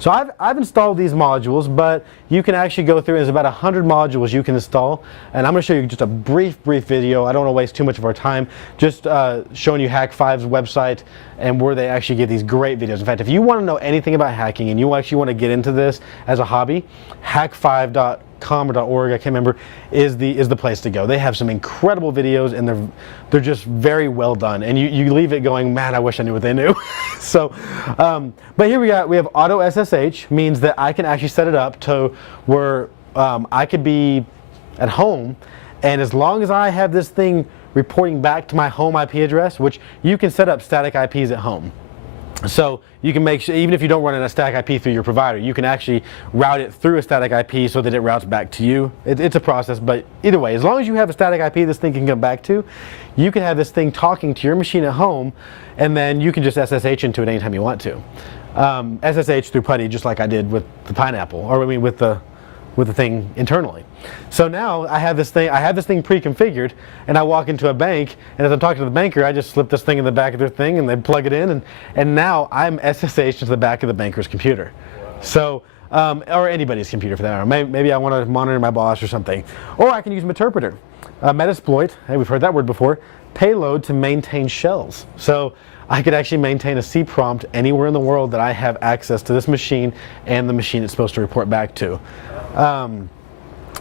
So I've installed these modules, but you can actually go through, there's about 100 modules you can install, and I'm going to show you just a brief video. I don't want to waste too much of our time, just showing you Hack5's website and where they actually give these great videos. In fact, if you want to know anything about hacking and you actually want to get into this as a hobby, hack5.com or .org, I can't remember, is the place to go. They have some incredible videos, and they're just very well done, and you leave it going, man, I wish I knew what they knew. So but here we have auto SSH, means that I can actually set it up to where I could be at home, and as long as I have this thing reporting back to my home IP address, which you can set up static IPs at home. So you can make sure, even if you don't run a static IP through your provider, you can actually route it through a static IP so that it routes back to you. It's a process, but either way, as long as you have a static IP this thing can come back to, you can have this thing talking to your machine at home, and then you can just SSH into it anytime you want to. SSH through PuTTY, just like I did with the Pineapple, or I mean with the thing internally. So now I have this thing pre-configured, and I walk into a bank, and as I'm talking to the banker, I just slip this thing in the back of their thing, and they plug it in, and now I'm SSH'd to the back of the banker's computer. Wow. So, or anybody's computer for that matter. Maybe I want to monitor my boss or something. Or I can use Meterpreter. Metasploit, hey, we've heard that word before, payload to maintain shells. So I could actually maintain a C prompt anywhere in the world that I have access to this machine and the machine it's supposed to report back to.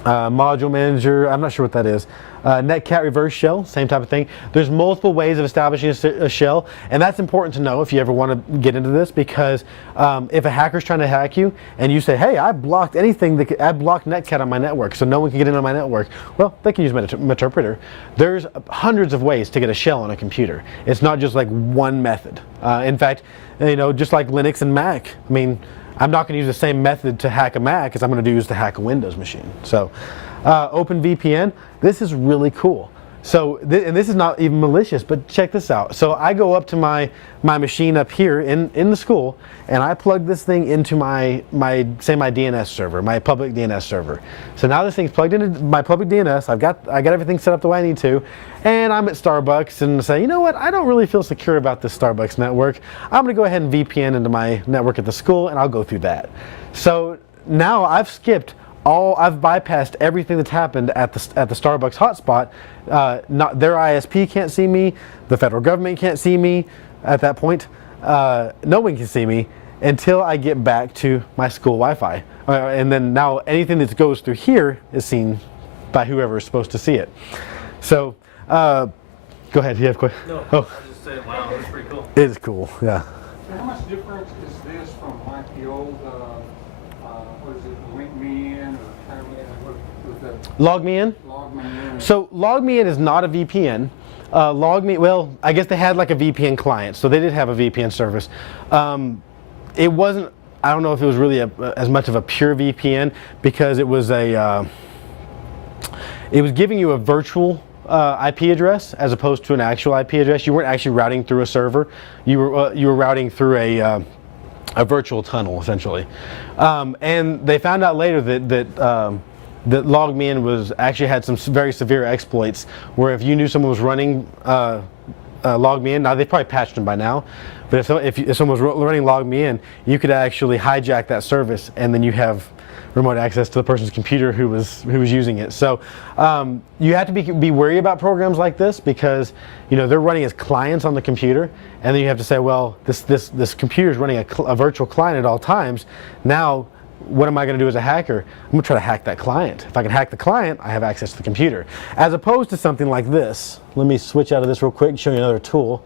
Module manager, I'm not sure what that is. Netcat reverse shell, same type of thing. There's multiple ways of establishing a shell, and that's important to know if you ever want to get into this, because if a hacker's trying to hack you and you say, hey, I blocked anything, I blocked Netcat on my network so no one can get in on my network, well, they can use Meterpreter. There's hundreds of ways to get a shell on a computer. It's not just like one method. In fact, just like Linux and Mac, I mean, I'm not going to use the same method to hack a Mac as I'm going to use to hack a Windows machine. So, OpenVPN, this is really cool. So, and this is not even malicious, but check this out. So I go up to my machine up here in the school, and I plug this thing into my DNS server, my public DNS server. So now this thing's plugged into my public DNS. I got everything set up the way I need to, and I'm at Starbucks and say, you know what? I don't really feel secure about this Starbucks network. I'm going to go ahead and VPN into my network at the school, and I'll go through that. So now I've bypassed everything that's happened at the Starbucks hotspot. Not their ISP can't see me, the federal government can't see me at that point. No one can see me until I get back to my school Wi-Fi. And then now anything that goes through here is seen by whoever is supposed to see it. So, go ahead, you have a question? No, oh. I was just saying, wow, that's pretty cool. It is cool, yeah. So how much difference is this from like the old, what is it, Link Me In or what was that? Log Me In? Log Me In. So Log Me In is not a VPN. Well, I guess they had like a VPN client, so they did have a VPN service. It wasn't, I don't know if it was really as much of a pure VPN, because it was it was giving you a virtual IP address as opposed to an actual IP address. You weren't actually routing through a server. You were routing through a virtual tunnel, essentially. And they found out later that Log Me In actually had some very severe exploits, where if you knew someone was running Log Me In, now they've probably patched them by now, but if someone was running Log Me In, you could actually hijack that service, and then you have remote access to the person's computer who was using it. So you have to be wary about programs like this, because they're running as clients on the computer, and then you have to say, well, this computer is running a virtual client at all times. Now, what am I going to do as a hacker? I'm going to try to hack that client. If I can hack the client, I have access to the computer. As opposed to something like this. Let me switch out of this real quick and show you another tool.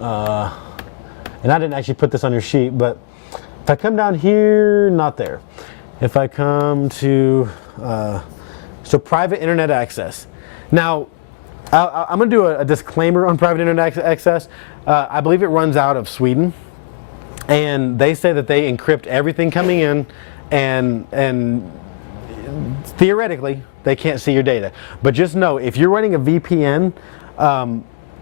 And I didn't actually put this on your sheet, but if I come down here, not there. If I come to, so private internet access. Now, I'm going to do a disclaimer on private internet access. I believe it runs out of Sweden. And they say that they encrypt everything coming in, and theoretically, they can't see your data. But just know, if you're running a VPN,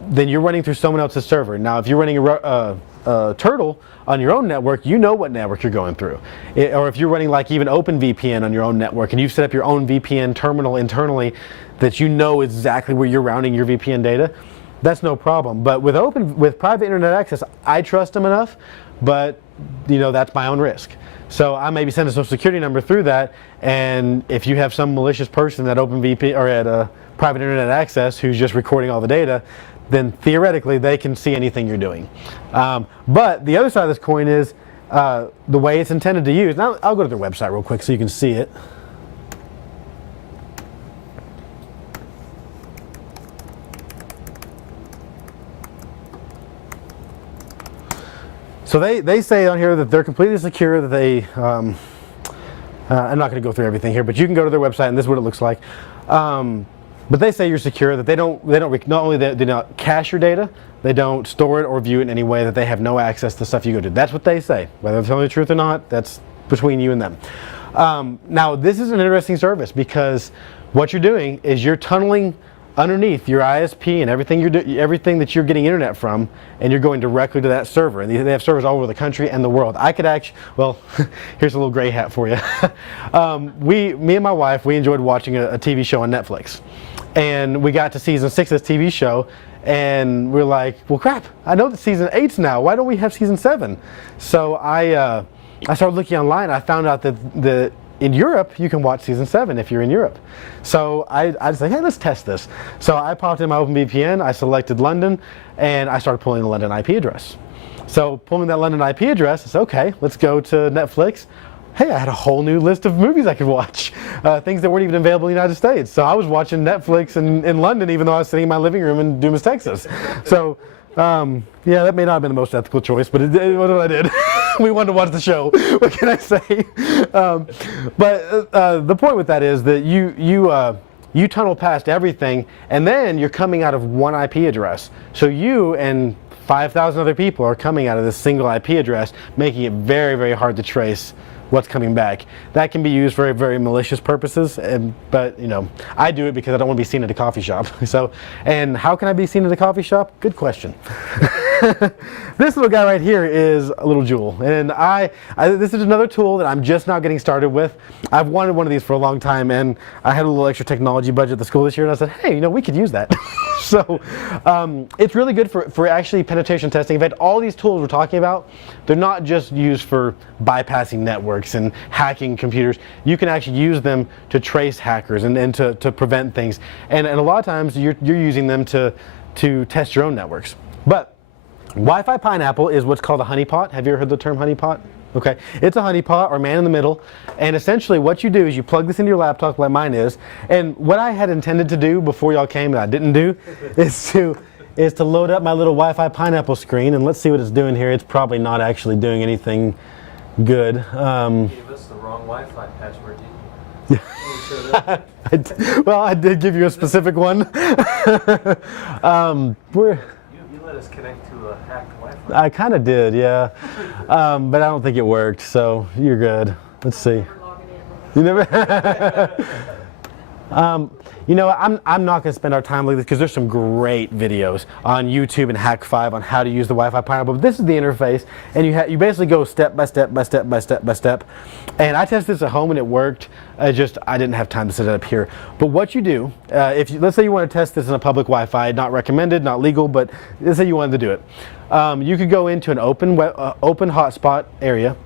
then you're running through someone else's server. Now, if you're running a Turtle on your own network, you know what network you're going through. Or if you're running like even OpenVPN on your own network, and you've set up your own VPN terminal internally that you know exactly where you're routing your VPN data, that's no problem. But with private internet access, I trust them enough, but that's my own risk. So I maybe send a social security number through that, and if you have some malicious person at OpenVPN or at private internet access who's just recording all the data, then theoretically they can see anything you're doing. But the other side of this coin is the way it's intended to use. Now I'll go to their website real quick so you can see it. So they say on here that they're completely secure, that they, I'm not going to go through everything here, but you can go to their website and this is what it looks like. But they say you're secure, that they don't not only they not cache your data, they don't store it or view it in any way, that they have no access to stuff you go to. That's what they say. Whether they're telling the truth or not, that's between you and them. Now, this is an interesting service because what you're doing is you're tunneling underneath your ISP and everything that you're getting internet from, and you're going directly to that server. And they have servers all over the country and the world. I could actually, well, here's a little gray hat for you. Me and my wife, we enjoyed watching a TV show on Netflix, and we got to season 6 of this TV show, and we're like, well, crap, I know that season 8's now. Why don't we have season 7? So I started looking online. I found out that in Europe, you can watch season 7 if you're in Europe. So I was like, hey, let's test this. So I popped in my OpenVPN, I selected London, and I started pulling the London IP address. So pulling that London IP address, I said, okay, let's go to Netflix. Hey, I had a whole new list of movies I could watch, things that weren't even available in the United States. So I was watching Netflix in London, even though I was sitting in my living room in Dumas, Texas. So yeah, that may not have been the most ethical choice, but it was what I did. We wanted to watch the show. What can I say? But the point with that is that you tunnel past everything, and then you're coming out of one IP address. So you and 5,000 other people are coming out of this single IP address, making it very, very hard to trace what's coming back. That can be used for very malicious purposes, but you know, I do it because I don't want to be seen at a coffee shop. So, and how can I be seen at a coffee shop? Good question. This little guy right here is a little jewel, and this is another tool that I'm just now getting started with. I've wanted one of these for a long time, and I had a little extra technology budget at the school this year, and I said, hey, you know, we could use that. So it's really good for actually penetration testing. In fact, all these tools we're talking about, they're not just used for bypassing networks and hacking computers. You can actually use them to trace hackers and to prevent things. And a lot of times you're using them to test your own networks. But Wi-Fi Pineapple is what's called a honeypot. Have you ever heard the term honeypot? Okay, it's a honeypot or man in the middle, and essentially what you do is you plug this into your laptop like mine is, and what I had intended to do before y'all came that I didn't do is to load up my little Wi-Fi Pineapple screen, and let's see what it's doing here. It's probably not actually doing anything good. You gave us the wrong Wi-Fi password, didn't you? Well, I did give you a specific one. You let us connect to a hacked Wi-Fi. I kind of did, yeah. But I don't think it worked, so you're good. Let's see. You never? You know, I'm not going to spend our time like this because there's some great videos on YouTube and Hack5 on how to use the Wi-Fi Pineapple. But this is the interface, and you basically go step by step by step by step by step. And I tested this at home and it worked. I didn't have time to set it up here. But what you do, let's say you want to test this in a public Wi-Fi, not recommended, not legal, but let's say you wanted to do it. You could go into an open hotspot area.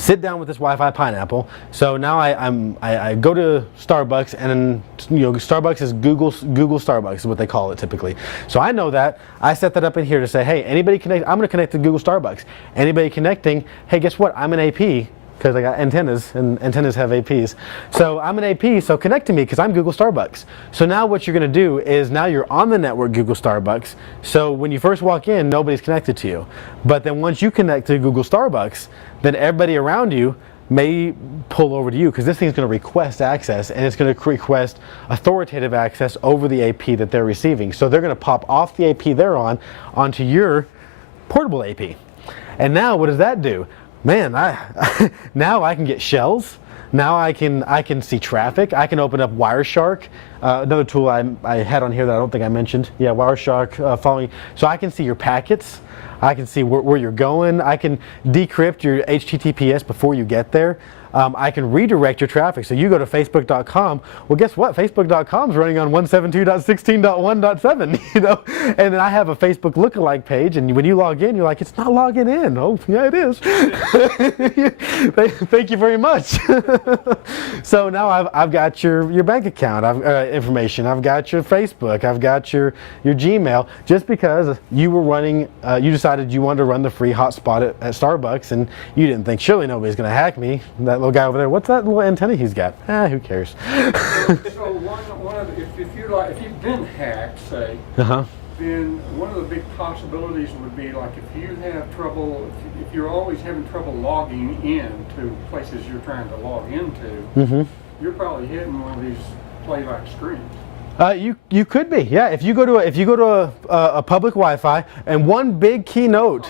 Sit down with this Wi-Fi Pineapple. So now I go to Starbucks, and you know, Starbucks is Google Starbucks is what they call it typically. So I know that. I set that up in here to say, hey, anybody connect? I'm going to connect to Google Starbucks. Anybody connecting? Hey, guess what? I'm an AP because I got antennas, and antennas have APs. So I'm an AP, so connect to me because I'm Google Starbucks. So now what you're going to do is now you're on the network Google Starbucks. So when you first walk in, nobody's connected to you. But then once you connect to Google Starbucks, then everybody around you may pull over to you because this thing's going to request access, and it's going to request authoritative access over the AP that they're receiving. So they're going to pop off the AP they're on onto your portable AP. And now what does that do? Man, now I can get shells. Now I can see traffic. I can open up Wireshark, another tool I had on here that I don't think I mentioned. Yeah, Wireshark following. So I can see your packets. I can see where you're going. I can decrypt your HTTPS before you get there. I can redirect your traffic. So you go to facebook.com. Well, guess what? Facebook.com is running on 172.16.1.7, you know? And then I have a Facebook lookalike page, and when you log in, you're like, it's not logging in. Oh, yeah, it is. Thank you very much. So now I've got your bank account information. I've got your Facebook. I've got your Gmail. Just because you were running, you decided you wanted to run the free hotspot at Starbucks, and you didn't think surely nobody's going to hack me. That little guy over there, what's that little antenna he's got? Who cares? So one of the, if you've been hacked, say, then one of the big possibilities would be like if you have trouble, if you're always having trouble logging in to places you're trying to log into, you're probably hitting one of these playback screens. You could be, yeah. If you go to a public Wi-Fi, and one big keynote.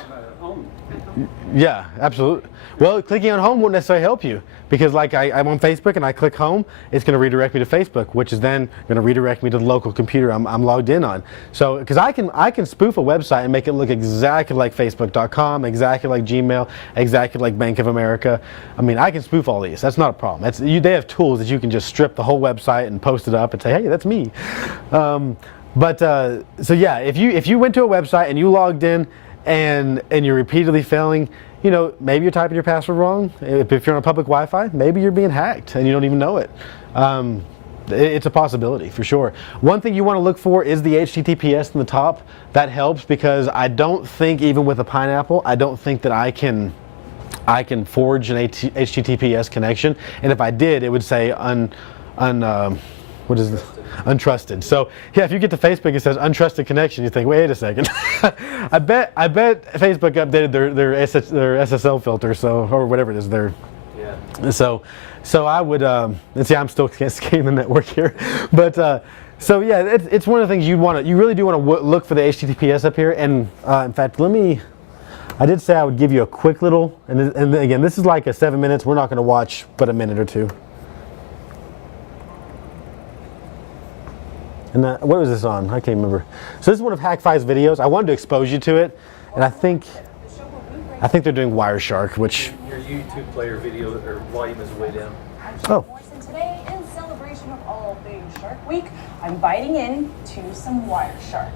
Yeah, absolutely. Well, clicking on home won't necessarily help you because, like, I'm on Facebook and I click home, it's going to redirect me to Facebook, which is then going to redirect me to the local computer I'm logged in on. So, because I can spoof a website and make it look exactly like Facebook.com, exactly like Gmail, exactly like Bank of America. I mean, I can spoof all these. That's not a problem. They have tools that you can just strip the whole website and post it up and say, hey, that's me. So yeah, if you went to a website and you logged in and you're repeatedly failing, you know, maybe you're typing your password wrong. If you're on a public Wi-Fi, maybe you're being hacked and you don't even know it. It's a possibility for sure. One thing you want to look for is the HTTPS in the top. That helps because I don't think, even with a Pineapple, I don't think that I can forge an HTTPS connection. And if I did, it would say what is this? Untrusted. So yeah, if you get to Facebook, it says untrusted connection. You think, wait a second. I bet Facebook updated their SSL filter, so, or whatever it is. Yeah. So I would, and see, I'm still scanning the network here, but so yeah, it's one of the things you really do want to look for the HTTPS up here. And in fact, I did say I would give you a quick little, and again, this is like a 7 minutes. We're not going to watch but a minute or two. And what was this on? I can't remember. So this is one of HackFi's videos. I wanted to expose you to it, and I think they're doing Wireshark, which your YouTube player video or volume is way down. Oh. And today, in celebration of all things Shark Week, I'm biting into some Wireshark.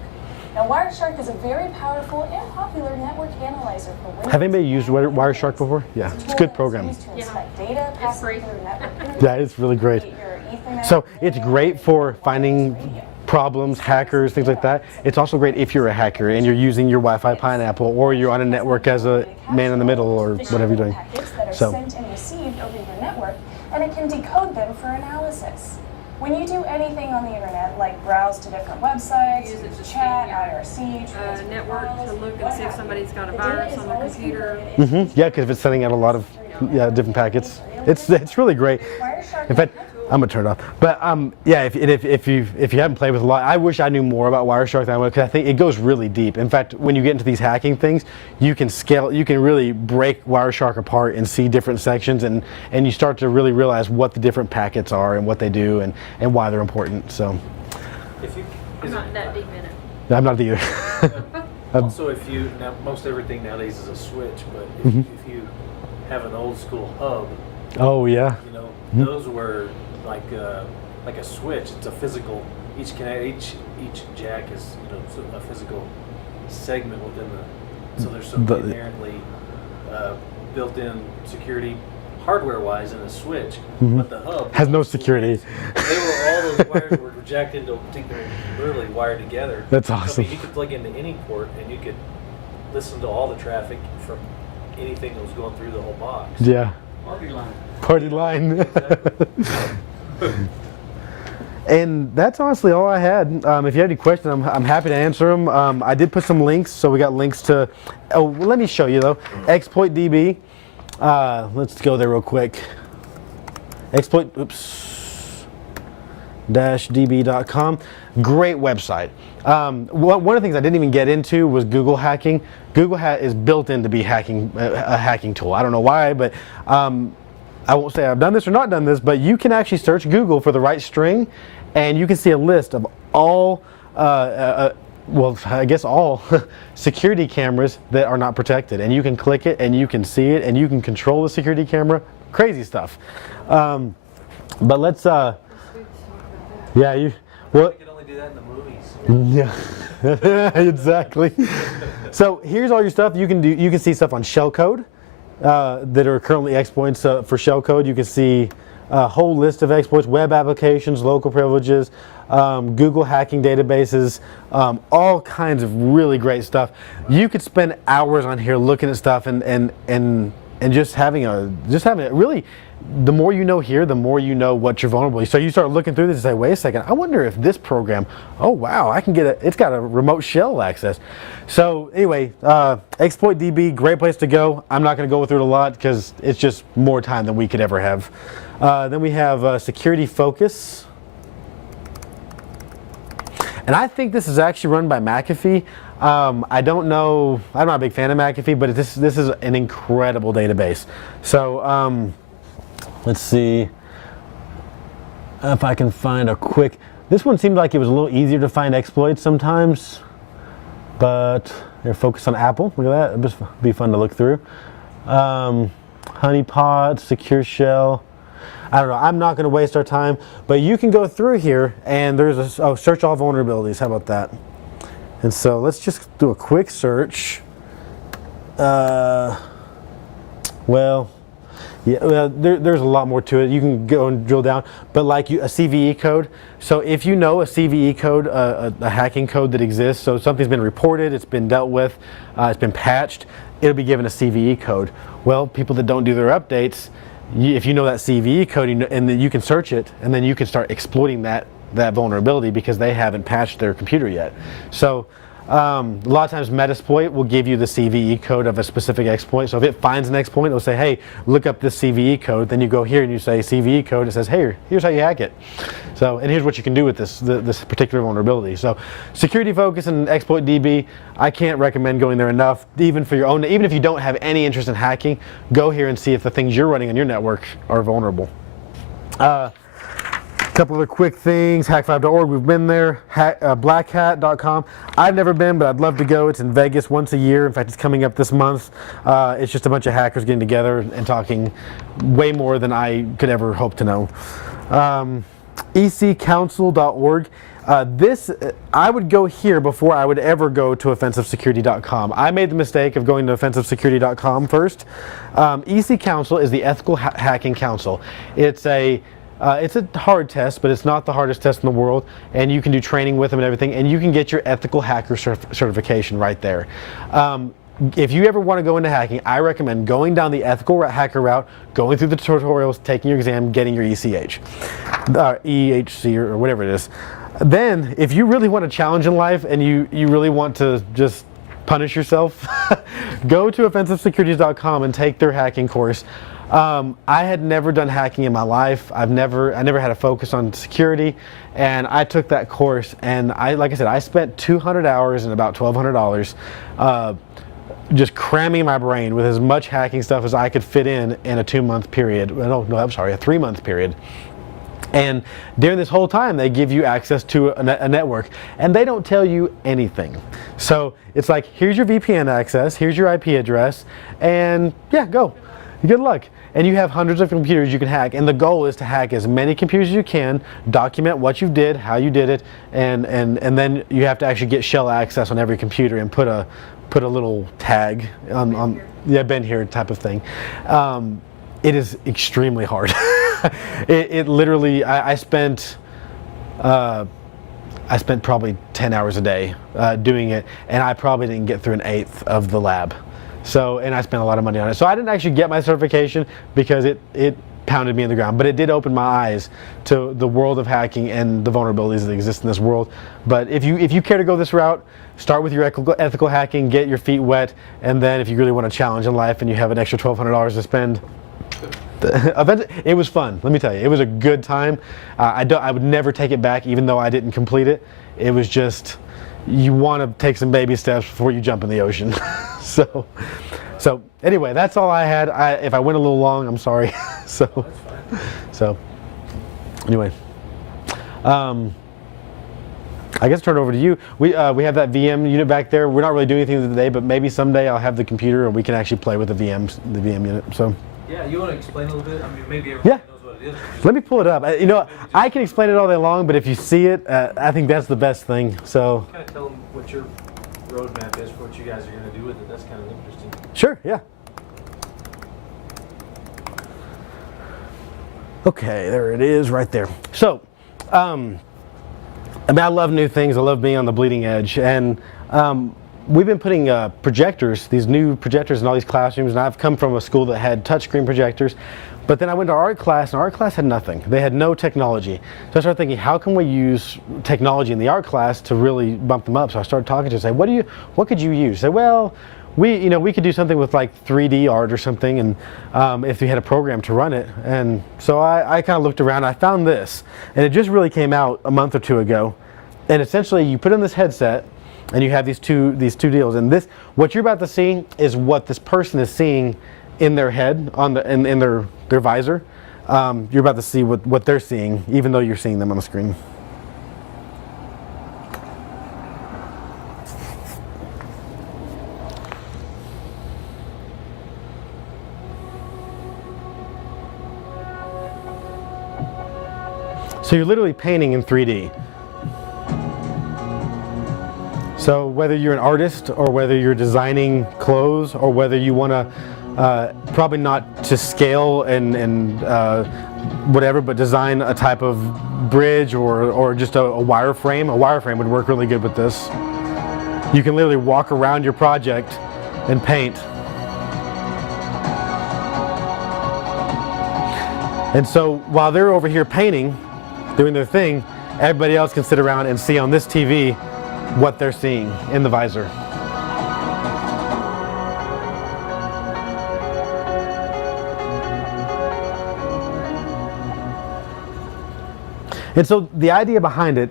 Now, Wireshark is a very powerful and popular network analyzer for Windows. Have anybody used Wireshark before? Yeah, it's a good program. Yeah, it's really great. So it's great for finding problems, hackers, things like that. It's also great if you're a hacker and you're using your Wi-Fi Pineapple, or you're on a network as a man in the middle, or whatever you're doing. So sent and received over your network, and it can decode them for analysis. When you do anything on the internet, like browse to different websites, Use it to chat, scan IRC, network to look and see if somebody's got a virus on their computer. yeah, because if it's sending out a lot of different packets, it's really great. In fact, I'm gonna turn it off. But yeah, if you haven't played with a lot, I wish I knew more about Wireshark than I would, because I think it goes really deep. In fact, when you get into these hacking things, you can really break Wireshark apart and see different sections, and you start to really realize what the different packets are and what they do and why they're important. So I'm not that deep in it. I'm not either. Also, now most everything nowadays is a switch, but if you have an old school hub, oh yeah, you know, those were like a switch. It's a physical. Each jack is, you know, a physical segment within the. So there's some inherently built-in security hardware-wise in a switch, but the hub has no security. They were all those wires were jacked into a particular, literally wired together. That's awesome. So, I mean, you could plug into any port and you could listen to all the traffic from anything that was going through the whole box. Yeah. Party line. And that's honestly all I had. If you have any questions, I'm happy to answer them. I did put some links, so we got links to. Oh, let me show you though. ExploitDB. Let's go there real quick. db.com. Great website. One of the things I didn't even get into was Google hacking. Google is built in to be a hacking tool. I don't know why, but I won't say I've done this or not done this, but you can actually search Google for the right string, and you can see a list of all, well, I guess all security cameras that are not protected. And you can click it, and you can see it, and you can control the security camera. Crazy stuff. But let's, yeah, Well, you can only do that in the movies. Yeah, exactly. So here's all your stuff. You can see stuff on shellcode that are currently exploits for shellcode. You can see a whole list of exploits, web applications, local privileges, Google hacking databases, all kinds of really great stuff. You could spend hours on here looking at stuff and just having a really. The more you know here, the more you know what you're vulnerable. So you start looking through this and say, wait a second, I wonder if this program, oh wow, I can get it's got a remote shell access. So anyway, ExploitDB, great place to go. I'm not going to go through it a lot because it's just more time than we could ever have. Then we have Security Focus. And I think this is actually run by McAfee. I don't know, I'm not a big fan of McAfee, but this is an incredible database. So let's see if I can find a quick, this one seemed like it was a little easier to find exploits sometimes, but they're focused on Apple. Look at that, it'll just be fun to look through. Honeypot, Secure Shell. I don't know, I'm not going to waste our time, but you can go through here and there's a search all vulnerabilities. How about that? And so let's just do a quick search. There's a lot more to it. You can go and drill down, but like a CVE code. So if you know a CVE code, a hacking code that exists, so something's been reported, it's been dealt with, it's been patched, it'll be given a CVE code. Well, people that don't do their updates, if you know that CVE code, and then you can search it, and then you can start exploiting that vulnerability because they haven't patched their computer yet. So a lot of times Metasploit will give you the CVE code of a specific exploit. So if it finds an exploit, it'll say, hey, look up this CVE code. Then you go here and you say CVE code. It says, hey, here's how you hack it. So, and here's what you can do with this particular vulnerability. So Security Focus and Exploit DB, I can't recommend going there enough. Even for your own, even if you don't have any interest in hacking, go here and see if the things you're running on your network are vulnerable. Couple other quick things, hack5.org, we've been there, blackhat.com. I've never been, but I'd love to go. It's in Vegas once a year. In fact, it's coming up this month. It's just a bunch of hackers getting together and talking way more than I could ever hope to know. ecouncil.org. I would go here before I would ever go to offensivesecurity.com. I made the mistake of going to offensivesecurity.com first. EC Council is the Ethical Hacking Council. It's a hard test, but it's not the hardest test in the world, and you can do training with them and everything, and you can get your ethical hacker certification right there. If you ever want to go into hacking, I recommend going down the ethical hacker route, going through the tutorials, taking your exam, getting your ECH, EHC or whatever it is. Then, if you really want a challenge in life and you really want to just punish yourself, go to offensivesecurities.com and take their hacking course. I had never done hacking in my life. I never had a focus on security, and I took that course, and like I said, I spent 200 hours and about $1,200 just cramming my brain with as much hacking stuff as I could fit in a 2-month period. No, I'm sorry, a 3-month period. And during this whole time, they give you access to a network, and they don't tell you anything. So it's like, here's your VPN access, here's your IP address, and yeah, go. Good luck. And you have hundreds of computers you can hack, and the goal is to hack as many computers as you can, document what you did, how you did it, and then you have to actually get shell access on every computer and put a little tag on yeah, been here type of thing. It is extremely hard. It literally, I spent probably 10 hours a day doing it, and I probably didn't get through an eighth of the lab. So, and I spent a lot of money on it. So I didn't actually get my certification because it pounded me in the ground, but it did open my eyes to the world of hacking and the vulnerabilities that exist in this world. But if you care to go this route, start with your ethical hacking, get your feet wet, and then if you really want a challenge in life and you have an extra $1,200 to spend, it was fun. Let me tell you, it was a good time. I would never take it back, even though I didn't complete it. It was just, you want to take some baby steps before you jump in the ocean. So anyway, that's all I had. If I went a little long, I'm sorry. So anyway, I guess turn it over to you. We have that VM unit back there. We're not really doing anything today, but maybe someday I'll have the computer and we can actually play with the VM unit. So. Yeah, you want to explain a little bit? I mean, maybe everyone knows what it is. Let me pull it up. You know, I can explain it all day long, but if you see it, I think that's the best thing. So. Kind of tell them what your roadmap is for what you guys are going to do with it. That's kind of interesting. Sure. Yeah. Okay, there it is, right there. So, I mean, I love new things. I love being on the bleeding edge, and we've been putting projectors, these new projectors in all these classrooms, and I've come from a school that had touchscreen projectors, but then I went to art class, and art class had nothing. They had no technology. So I started thinking, how can we use technology in the art class to really bump them up? So I started talking to them, say, what could you use? Say, well, we could do something with like 3D art or something, and if we had a program to run it. And so I kind of looked around, I found this, and it just really came out a month or two ago. And essentially, you put in this headset, and you have these two deals. And this, what you're about to see, is what this person is seeing in their head, in their visor. You're about to see what they're seeing, even though you're seeing them on the screen. So you're literally painting in 3D. So whether you're an artist, or whether you're designing clothes, or whether you want to, probably not to scale and whatever, but design a type of bridge or just a wireframe. A wireframe would work really good with this. You can literally walk around your project and paint. And so while they're over here painting, doing their thing, everybody else can sit around and see on this TV what they're seeing in the visor. And so the idea behind it,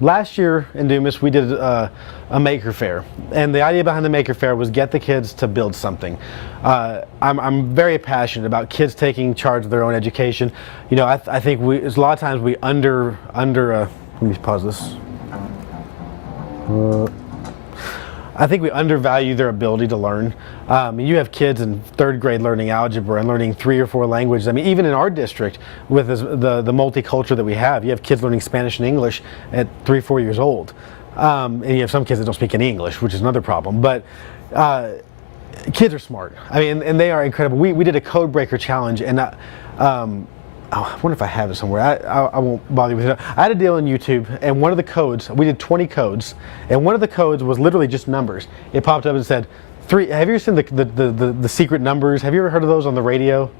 last year in Dumas we did a maker fair, and the idea behind the maker fair was get the kids to build something. I'm very passionate about kids taking charge of their own education. You know, I think a lot of times we let me pause this. I think we undervalue their ability to learn. You have kids in 3rd grade learning algebra and learning 3 or 4 languages. I mean, even in our district, with the multicultural that we have, you have kids learning Spanish and English at 3, 4 years old. And you have some kids that don't speak any English, which is another problem. But kids are smart. I mean, and they are incredible. We did a code breaker challenge, and I wonder if I have it somewhere. I won't bother you with it. I had a deal on YouTube, and one of the codes, we did 20 codes, and one of the codes was literally just numbers. It popped up and said, 3. Have you ever seen the secret numbers? Have you ever heard of those on the radio?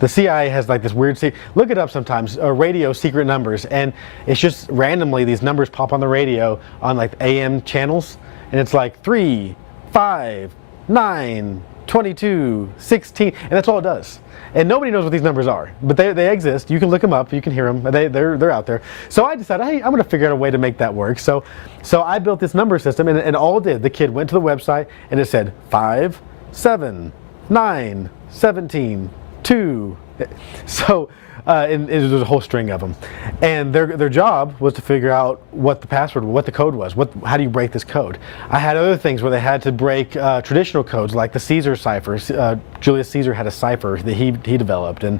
The CIA has like this weird, look it up sometimes, radio secret numbers, and it's just randomly these numbers pop on the radio on like AM channels, and it's like 3, 5, 9, 22, 16, and that's all it does. And nobody knows what these numbers are, but they exist. You can look them up, you can hear them, they're out there. So I decided, hey, I'm gonna figure out a way to make that work. So I built this number system, and all it did, the kid went to the website and it said 5, 7, 9, 17, 2. So and there's a whole string of them. And their job was to figure out what the password, what the code was, how do you break this code. I had other things where they had to break traditional codes, like the Caesar cipher. Julius Caesar had a cipher that he developed, and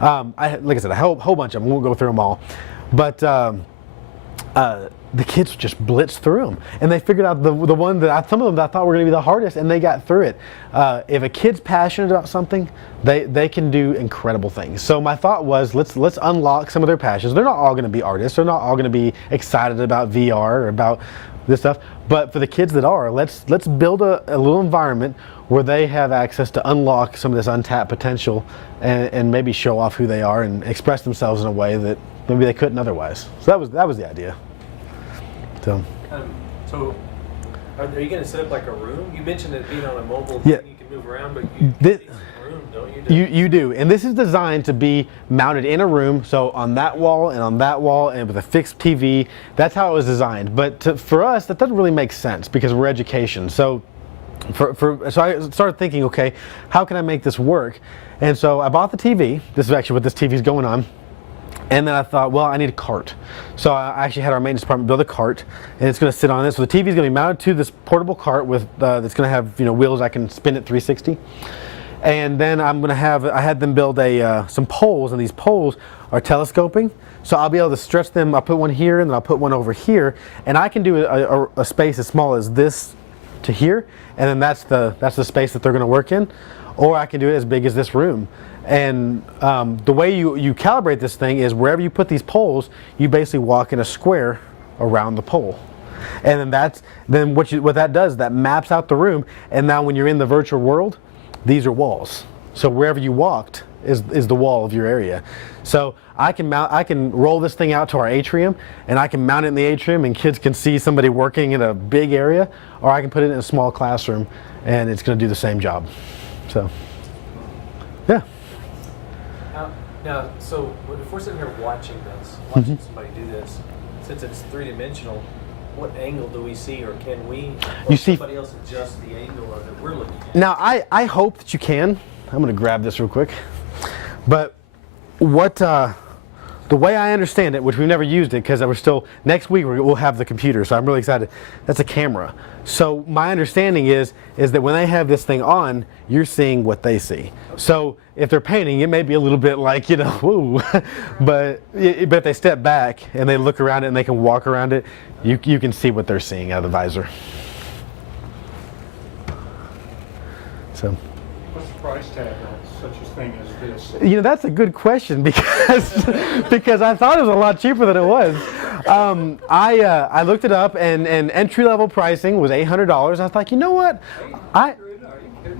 like I said, a whole bunch of them. We won't go through them all, but the kids just blitzed through them, and they figured out the one that some of them that I thought were going to be the hardest, and they got through it. If a kid's passionate about something, they can do incredible things. So my thought was, let's unlock some of their passions. They're not all going to be artists. They're not all going to be excited about VR or about this stuff. But for the kids that are, let's build a little environment where they have access to unlock some of this untapped potential, and maybe show off who they are and express themselves in a way that maybe they couldn't otherwise. So that was the idea. So are you going to set up like a room? You mentioned it being on a mobile yeah. thing, you can move around, but you need a room, don't you? You do, and this is designed to be mounted in a room, so on that wall and with a fixed TV. That's how it was designed. But for us, that doesn't really make sense because we're education. So so I started thinking, okay, how can I make this work? And so I bought the TV. This is actually what this TV is going on. And then I thought, well, I need a cart. So I actually had our maintenance department build a cart, and it's going to sit on this. So the TV is going to be mounted to this portable cart with that's going to have wheels. I can spin it 360. And then I had them build some poles, and these poles are telescoping. So I'll be able to stretch them. I'll put one here, and then I'll put one over here, and I can do a space as small as this to here, and then that's the space that they're going to work in, or I can do it as big as this room. And the way you calibrate this thing is wherever you put these poles, you basically walk in a square around the pole. And then what that does, that maps out the room, and now when you're in the virtual world, these are walls. So wherever you walked is the wall of your area. So I can roll this thing out to our atrium, and I can mount it in the atrium, and kids can see somebody working in a big area, or I can put it in a small classroom, and it's going to do the same job. So, yeah. Now, so if we're sitting here watching somebody do this, since it's three-dimensional, what angle do we see, or can we, or You see, somebody else adjust the angle that we're looking at? now I hope that you can. I'm going to grab this real quick. But what the way I understand it, which we've never used it because we're still, next week we'll have the computer, so I'm really excited. That's a camera. So my understanding is that when they have this thing on, you're seeing what they see. So if they're painting, it may be a little bit like, you know, woo, but if they step back and they look around it and they can walk around it, you can see what they're seeing out of the visor. So. What's the price tag on such a thing as this? You know, that's a good question because because I thought it was a lot cheaper than it was. I looked it up and entry level pricing was $800. I was like, you know what,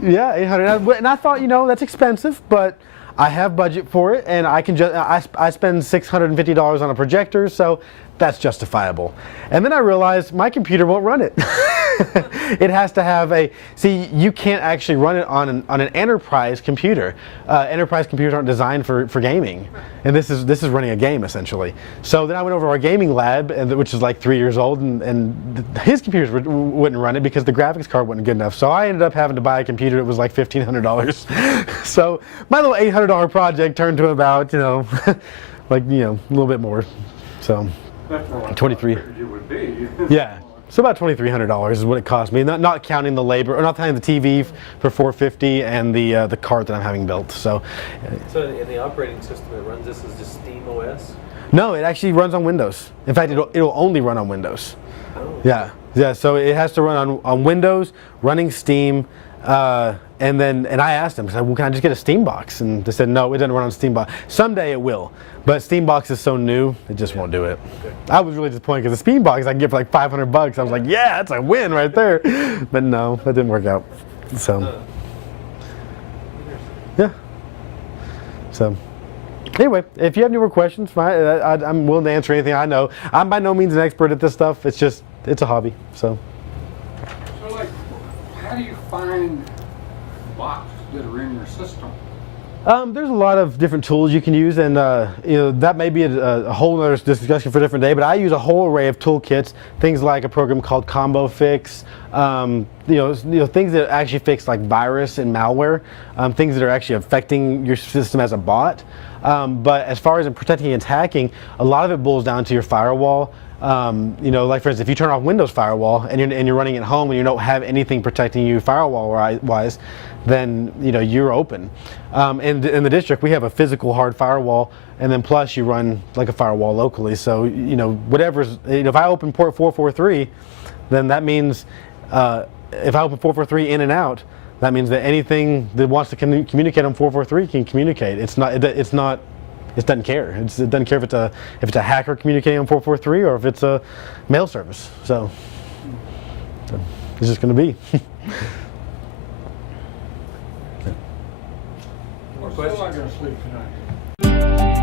yeah, $800, and I thought, you know, that's expensive, but I have budget for it, and I can just I spend $650 on a projector, so that's justifiable. And then I realized my computer won't run it. It has to have see, you can't actually run it on an enterprise computer. Enterprise computers aren't designed for gaming, and this is running a game essentially. So then I went over to our gaming lab, which is like 3 years old, and his computers wouldn't run it because the graphics card wasn't good enough. So I ended up having to buy a computer that was like $1,500. So my little $800 project turned to about, you know, like, you know, a little bit more. So. That's what I 23. figured it would be. Yeah, so about $2,300 is what it cost me, not counting the labor, or not counting the TV for $450 and the cart that I'm having built. So in the operating system that runs this is just Steam OS? no, it actually runs on Windows. In fact, it'll only run on Windows. Oh. Yeah. So it has to run on Windows, running Steam. And I asked them, well, can I just get a Steam box? And they said, no, it doesn't run on Steam box. Someday it will, but Steam box is so new, it just won't do it. Okay. I was really disappointed because the Steam box I can get for like $500. I was like, yeah, that's a win right there. But no, that didn't work out. So, yeah. So, anyway, if you have any more questions, I'm willing to answer anything I know. I'm by no means an expert at this stuff. It's a hobby. So like, how do you find bots that are in your system? There's a lot of different tools you can use, and you know, that may be a whole other discussion for a different day. But I use a whole array of toolkits, things like a program called Combo Fix, you know, things that actually fix like virus and malware, things that are actually affecting your system as a bot. But as far as protecting against hacking, a lot of it boils down to your firewall. You know, like for instance, if you turn off Windows firewall and you're running at home and you don't have anything protecting you firewall-wise, then, you know, you're open. In the district, we have a physical hard firewall, and then plus you run like a firewall locally. So, you know, whatever's, you know, if I open port 443, then that means if I open 443 in and out, that means that anything that wants to communicate on 443 can communicate. It doesn't care. It doesn't care if it's a hacker communicating on 443 or if it's a mail service. So it's just going to be. We're still not going to sleep tonight.